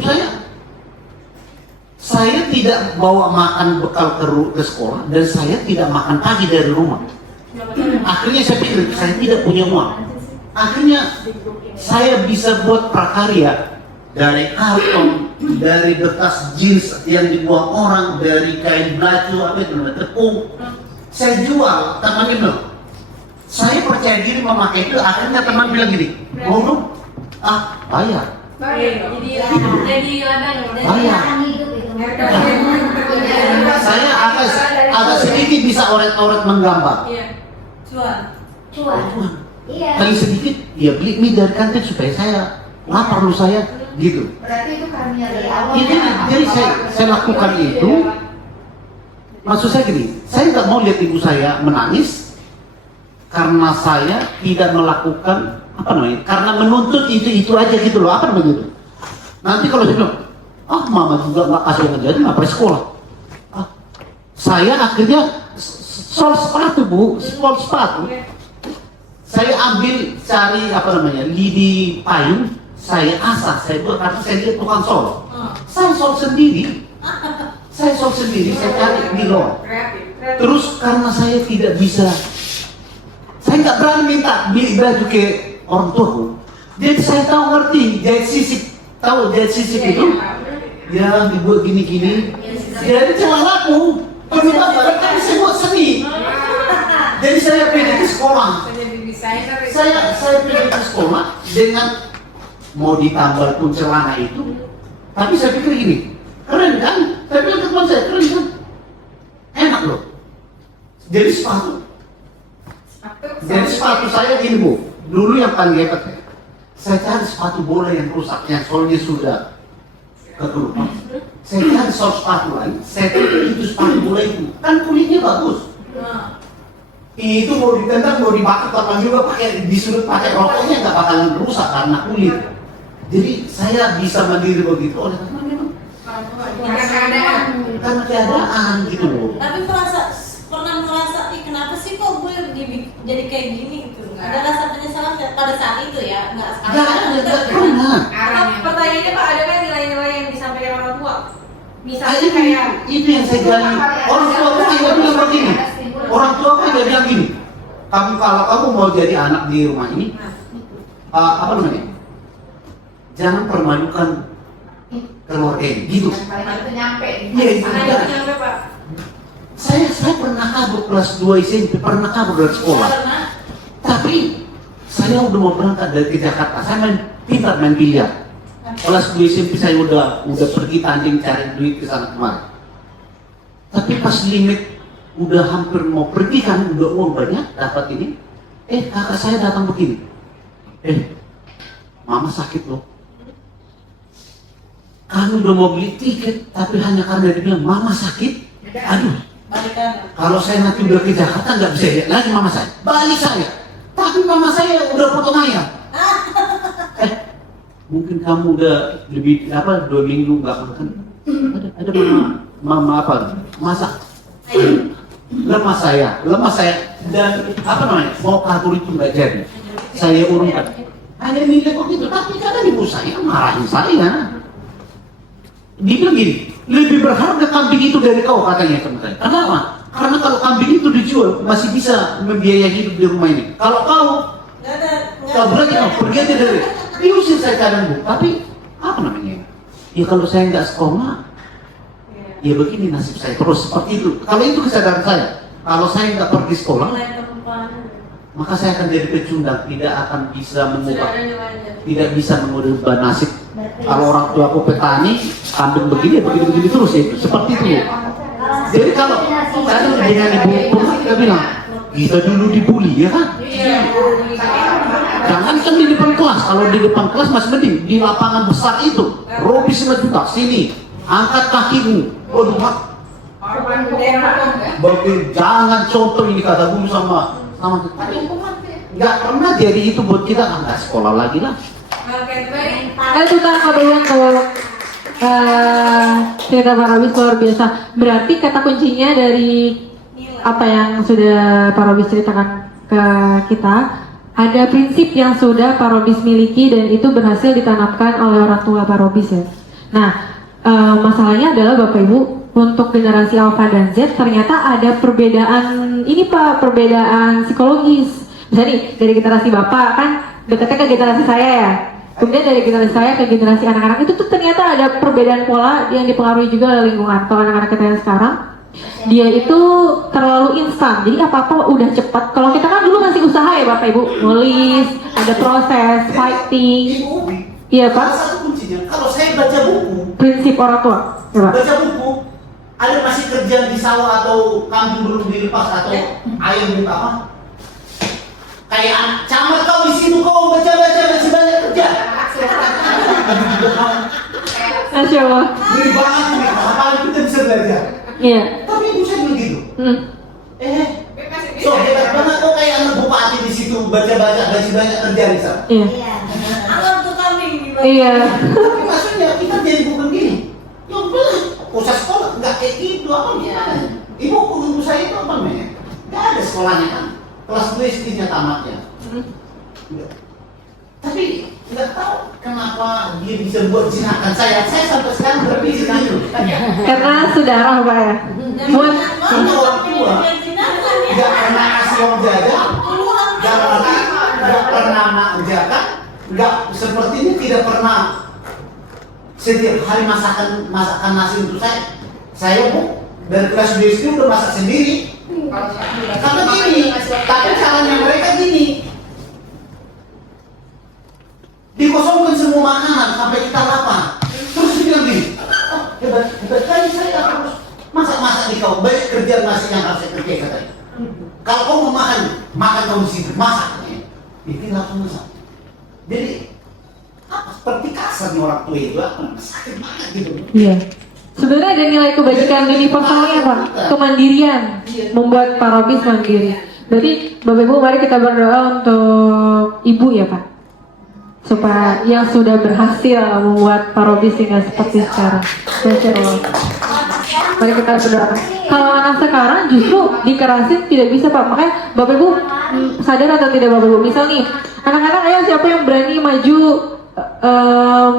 saya tidak bawa makan bekal ke sekolah dan saya tidak makan pagi dari rumah. Akhirnya saya pikir saya tidak punya uang. Akhirnya saya bisa buat prakarya dari karton, dari bekas jeans yang dibuang orang, dari kain baju, tepung. Saya jual, teman bilang, saya percaya diri memakai itu. Akhirnya teman bilang gini, mau dong? Bayar. Jadi ladang. Bayar. Saya agak sedikit bisa oret-oret menggambar. Cuan. Iya. Paling sedikit, ya beli mie dari kantin supaya saya lapar lu saya gitu. Berarti itu karunia dari Allah. Jadi saya lakukan itu. Maksud saya gini, saya nggak mau lihat ibu saya menangis karena saya tidak melakukan karena menuntut itu aja gitu loh, apa namanya itu. Nanti kalau saya bilang, mama juga nggak kasih uang jajan, ngapain sekolah? Saya akhirnya sol sepatu Bu, sol sepatu. Saya ambil cari lidi payung, saya asah, saya buat karena saya lihat tukang sol. Saya sol sendiri. Saya cari di luar. Terus karena saya tidak bisa, saya nggak berani minta beli baju ke orang tuaku. Jadi saya tahu ngerti jahit sisik, tahu jahit sisik itu? Ya dibuat gini-gini. Jadi celanaku penuh banget, tapi saya buat seni. Jadi saya pergi ke sekolah. Saya pergi ke sekolah dengan mau ditambal pun celana itu, tapi saya pikir gini, keren kan? Saya bilang ke teman saya, keren kan? Enak loh. Jadi sepatu Jadi sepatu saya gini Bu, dulu yang paling hebat saya cari sepatu bola yang rusak, yang solnya sudah keturunan. Saya cari sol sepatu lain, saya tutup itu sepatu bola itu, kan kulitnya bagus. Itu mau ditendang, mau dibakar, teman juga pakai disuruh pakai rokoknya nggak bakalan rusak karena kulit. Jadi saya bisa mandiri begitu oleh karena memang karena keadaan gitu loh. Tapi pernah merasa, kenapa sih kok gue jadi kayak gini gitu? Ada rasa penyesalan pada saat itu ya? Nggak sekarang. Nggak pernah. Pertanyaannya Pak, ada kan nilai-nilai yang disampaikan orang tua? Misalnya kayak itu yang saya gali. Orang tua aku juga bilang begini. Orang tua aku juga bilang gini. Kalau kamu mau jadi anak di rumah ini, apa namanya? Jangan permalukan keluarga ini, gitu. Iya, itu. Saya pernah kabur kelas 2 SMP, pernah kabur dari sekolah. Tapi saya udah mau berangkat dari Jakarta. Saya pintar main biliar. Kelas 2 SMP saya udah pergi tanding cari duit ke sana kemari. Tapi pas limit udah hampir mau pergi kan, udah uang banyak dapat ini. Kakak saya datang begini. Mama sakit loh. Kami udah mau beli tiket, tapi hanya karena dia bilang mama sakit. Aduh. Kalau saya nanti udah ke Jakarta nggak bisa lihat lagi mama saya. Balik saya. Tapi mama saya udah potong ayam. Mungkin kamu udah lebih 2 minggu nggak makan. Ada mama apa? Masak. Lemah saya dan apa namanya? Mau kabur itu nggak jadi. Saya urungkan. Hanya nilai kok gitu. Tapi kadang ibu saya marahin saya. Dia bilang gini, lebih berharga kambing itu dari kau katanya teman saya. Kenapa? Karena kalau kambing itu dijual masih bisa membiayai hidup di rumah ini. Kalau kau berarti kau pergi aja dari diusir saya kadang Bu. Tapi apa namanya? Ya kalau saya nggak sekolah, ya begini nasib saya terus seperti itu. Kalau itu kesadaran saya. Kalau saya nggak pergi sekolah, maka saya akan jadi pecundang, tidak akan bisa mengubah nasib. Kalau orang tua aku petani, kambing begini, begini terus ya, seperti itu. Jadi kalau saya dengan ibu kita bilang, kita dulu dibully ya kan? Jangan kan di depan kelas, kalau di depan kelas masih mending. Di lapangan besar itu, Robi 9 juta, sini, angkat kakimu, waduh mak. Jangan contoh ini kata guru sama nggak pernah jadi itu buat kita, nggak sekolah lagi lah. Tentang kebetulan kalau cerita Pak Robis luar biasa. Berarti kata kuncinya dari apa yang sudah Pak Robis ceritakan ke kita, ada prinsip yang sudah Pak Robis miliki dan itu berhasil ditanamkan oleh orang tua Pak Robis ya. Nah, masalahnya adalah Bapak Ibu, untuk generasi Alpha dan Z ternyata ada perbedaan ini Pak, perbedaan psikologis. Misalnya nih, dari generasi Bapak kan dekatnya ke generasi saya ya. Kemudian dari generasi saya ke generasi anak-anak itu tuh ternyata ada perbedaan pola yang dipengaruhi juga oleh lingkungan. Kalau anak-anak kita yang sekarang, dia itu terlalu instan, jadi apa-apa udah cepat. Kalau kita kan dulu masih usaha ya Bapak Ibu, nulis, ada proses, fighting. Iya Pak? Satu kuncinya, kalau saya baca buku, prinsip orang tua, ya, Pak? baca buku, ada masih kerja di sawah atau kambing belum dilepas atau ayam di apa? Kayak camat kau di situ kau baca-baca masih banyak kerja. Masya Allah. Beri banget nih, apalagi kita bisa belajar. Iya. Tapi ibu saya bilang gitu. So hebat banget kau kayak anak bupati di situ baca-baca masih banyak kerja di sana. Iya. Alam tuh kambing. Iya. Tapi maksudnya kita jadi bukan gini. Ya pusat sekolah nggak kayak gitu apa gimana? Ibu saya itu apa namanya? Nggak ada sekolahnya kan. Kelas 2 SD-nya tamatnya. Tapi nggak tahu kenapa dia bisa buat jinakan saya. Saya sampai sekarang berpikir itu. Karena saudara Pak ya. Karena orang tua nggak pernah kasih uang jajan, nggak pernah nak jajan, nggak seperti ini, tidak pernah setiap hari masakan nasi untuk saya. Saya Bu dari kelas 2 SD udah masak sendiri. Karena gini, tapi caranya mereka gini, dikosongkan semua makanan sampai kita lapar. Terus dia bilang gini, hebat kali saya harus masak di kau, banyak kerjaan masih yang harus saya kerjakan katanya. Kalau kau mau makan makan kamu di situ, masak. Bikin langsung masak. Jadi apa seperti kasar nih orang tua itu, sakit banget gitu. Iya. Sebenarnya ada nilai kebajikan universalnya Pak, kemandirian, membuat parobis mandiri. Berarti Bapak Ibu mari kita berdoa untuk Ibu ya Pak, supaya yang sudah berhasil membuat parobis hingga seperti sekarang. Masya Allah. Mari kita berdoa. Kalau anak sekarang justru dikerasin tidak bisa Pak. Makanya Bapak Ibu sadar atau tidak Bapak Ibu, misal nih anak-anak ayo siapa yang berani maju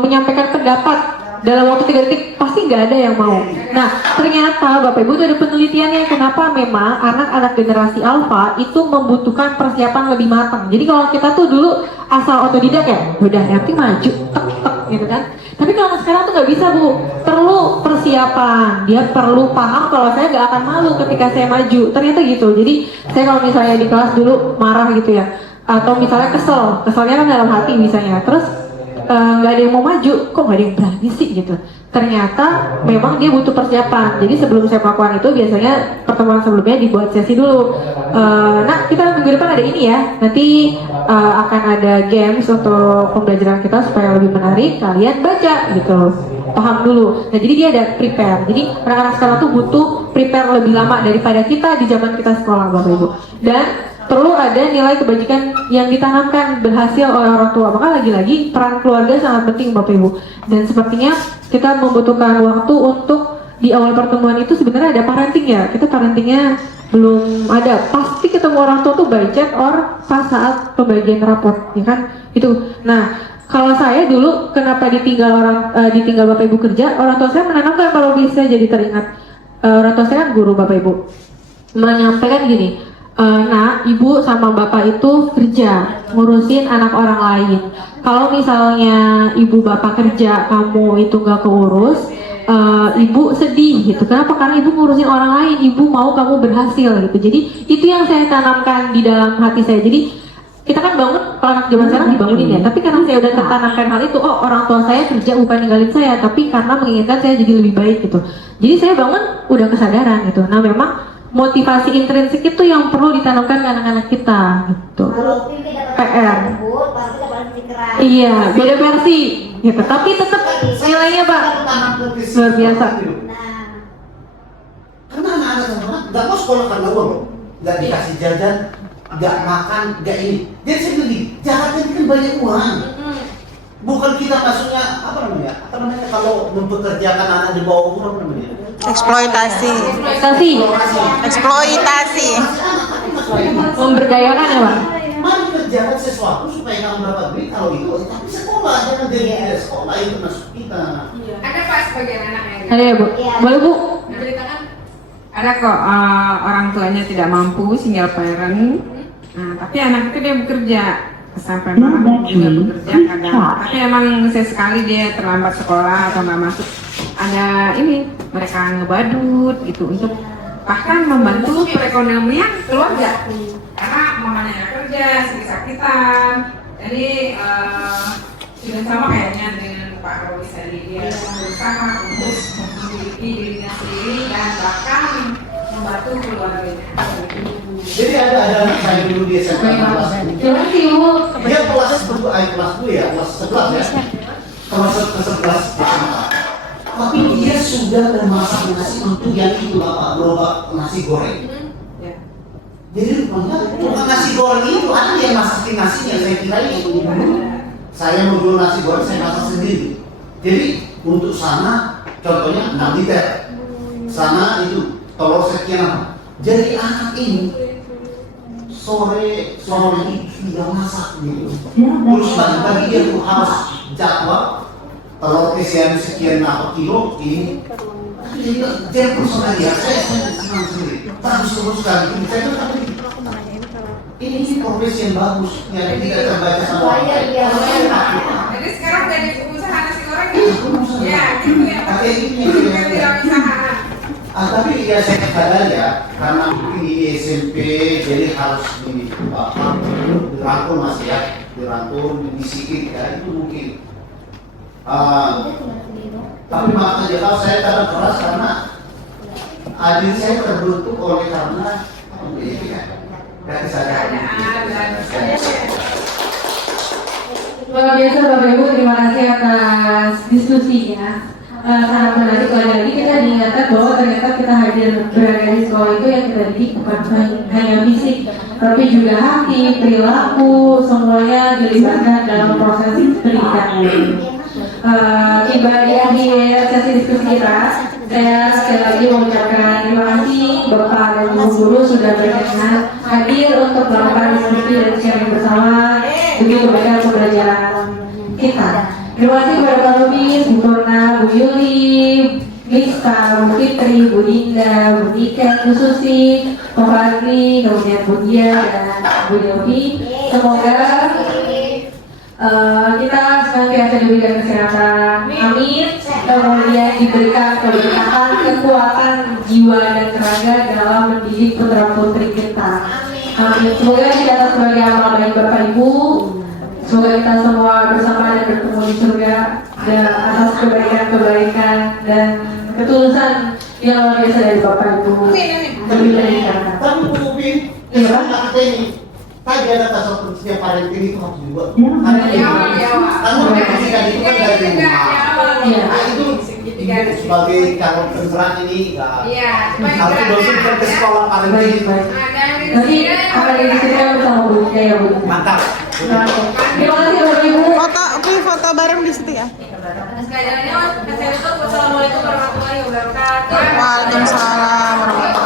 menyampaikan pendapat dalam waktu 3 detik, pasti nggak ada yang mau. Nah ternyata Bapak Ibu itu ada penelitiannya kenapa memang anak-anak generasi alfa itu membutuhkan persiapan lebih matang. Jadi kalau kita tuh dulu asal otodidak ya, udah nanti maju tek gitu kan. Tapi kalau sekarang tuh nggak bisa Bu, perlu persiapan. Dia perlu paham kalau saya nggak akan malu ketika saya maju. Ternyata gitu. Jadi saya kalau misalnya di kelas dulu marah gitu ya, atau misalnya keselnya kan dalam hati misalnya, terus nggak ada yang mau maju, kok nggak ada yang berani sih gitu. Ternyata memang dia butuh persiapan. Jadi sebelum saya melakukan itu biasanya pertemuan sebelumnya dibuat sesi dulu. Nah kita minggu depan ada ini ya, nanti akan ada games untuk pembelajaran kita supaya lebih menarik. Kalian baca gitu, paham dulu. Nah jadi dia ada prepare. Jadi anak-anak sekarang tuh butuh prepare lebih lama daripada kita di zaman kita sekolah Bapak Ibu. Dan perlu ada nilai kebajikan yang ditanamkan berhasil oleh orang tua. Maka lagi-lagi peran keluarga sangat penting Bapak Ibu. Dan sepertinya kita membutuhkan waktu untuk di awal pertemuan itu sebenarnya ada parenting ya. Kita parentingnya belum ada. Pasti ketemu orang tua tuh by chat or pas saat pembagian raport, ya kan? Itu. Nah, kalau saya dulu kenapa ditinggal Bapak Ibu kerja, orang tua saya menanamkan kalau bisa jadi teringat. Orang tua saya kan guru Bapak Ibu. Menyampaikan gini, nah, ibu sama bapak itu kerja ngurusin anak orang lain. Kalau misalnya ibu bapak kerja, kamu itu nggak keurus, ibu sedih gitu. Kenapa? Karena ibu ngurusin orang lain, ibu mau kamu berhasil gitu. Jadi itu yang saya tanamkan di dalam hati saya. Jadi kita kan bangun, kalau anak zaman sekarang dibangunin ya. Tapi karena saya udah tertanamkan hal itu, oh orang tua saya kerja bukan ninggalin saya, tapi karena menginginkan saya jadi lebih baik gitu. Jadi saya bangun udah kesadaran gitu. Nah memang motivasi intrinsik itu yang perlu ditanamkan ke anak-anak kita gitu. PR. Iya, beda versi gitu. Tapi tetap nilainya Pak luar biasa. Karena anak-anak sekarang nggak mau sekolah karena uang, nggak dikasih jajan, nggak makan, nggak ini. Jadi saya bilang, jahatnya ini kan banyak uang. Bukan kita maksudnya apa namanya kalau mempekerjakan anak di bawah umur apa namanya? Eksploitasi. Memberdayakan ya Pak. Mari kerjakan sesuatu supaya kamu dapat duit. Kalau itu, tapi sekolah jangan jadi sekolah itu masuk kita. Ada Pak sebagian anak yang Ada ya Bu? Boleh Bu? ada kok orang tuanya tidak mampu, single parent. Nah, tapi anak itu dia bekerja sampai malam juga bekerja kadang. Tapi emang sesekali dia terlambat sekolah atau nggak masuk. Ada ini mereka ngebadut gitu untuk bahkan membantu perekonomian keluarga. Karena mamanya nggak kerja, sakit-sakitan. Jadi sudah sama kayaknya dengan Pak Robi tadi, dia berusaha untuk memiliki dirinya sendiri dan bahkan membantu keluarganya. Jadi ada anak saya dulu di SMA kelas 2. Dia kelas 2 ya, kelas 11 ya. Kelas 11. Tapi dia sudah memasak nasi untuk yang itu Pak, gerobak nasi goreng. Jadi rupanya bukan nasi goreng itu, ada yang masakin nasinya, saya kira itu. Saya mau jual nasi goreng, saya masak sendiri. Jadi untuk sana, contohnya 6 liter. Sana itu telur sekian apa. Jadi anak ini sore ini dia masak gitu. Terus pagi-pagi dia tuh harus jadwal telur sekian apa kilo ini. Dia personal ya, saya senang sendiri. Bagus sekali. Saya bilang ini profesi yang bagus, yang tidak terbaca sama orang lain. Jadi sekarang jadi pengusaha nasi goreng ya, gitu ya. Tapi ya saya sadar ya, karena mungkin ini SMP jadi harus dirangkul masih ya, dirangkul disikin ya, itu mungkin. Tapi maaf saja kalau saya kadang keras karena adik saya terbentuk oleh karena dari saya. Luar biasa Bapak Ibu, terima kasih atas diskusinya. Sangat menarik. Lagi kita diingatkan bahwa ternyata kita hadir berada di sekolah itu yang kita didik bukan hanya fisik, tapi juga hati, perilaku, semuanya dilibatkan dalam proses pendidikan. Tiba di akhir sesi diskusi kita, saya sekali lagi mengucapkan terima kasih Bapak dan Ibu guru sudah berkenan hadir untuk melakukan diskusi dan sharing bersama demi kebaikan pembelajaran kita. Terima kasih kepada Pak Lubis, Bu Purna, Bu Yuli, Lista, Bu Fitri, Bu Dinda, Bu Nika, Bu Susi, Pak Fadli, kemudian Bu Dia dan Bu Yogi. Semoga kita senantiasa diberikan kesehatan, amin. Kemudian diberikan keberkahan, kekuatan jiwa dan tenaga dalam mendidik putra putri kita. Amin. Semoga kita sebagai amal baik Bapak Ibu. Semoga kita semua bersama dan bertemu di surga dan atas kebaikan-kebaikan dan ketulusan yang luar biasa dari Bapak Ibu. Lebih dari kata. Tapi Bu Upin, kata ini tadi ada tasawuf prinsipnya parenting itu harus dibuat. Karena pendidikan itu kan dari rumah. Nah itu sebagai calon penerang ini harus dosen ke sekolah parenting. Nanti akan didiskusikan bersama Bu Nika ya Bu. Mantap. Terima kasih Bapak Ibu. Foto bareng di situ ya. Assalamualaikum warahmatullahi wabarakatuh. Waalaikumsalam warahmatullahi wabarakatuh.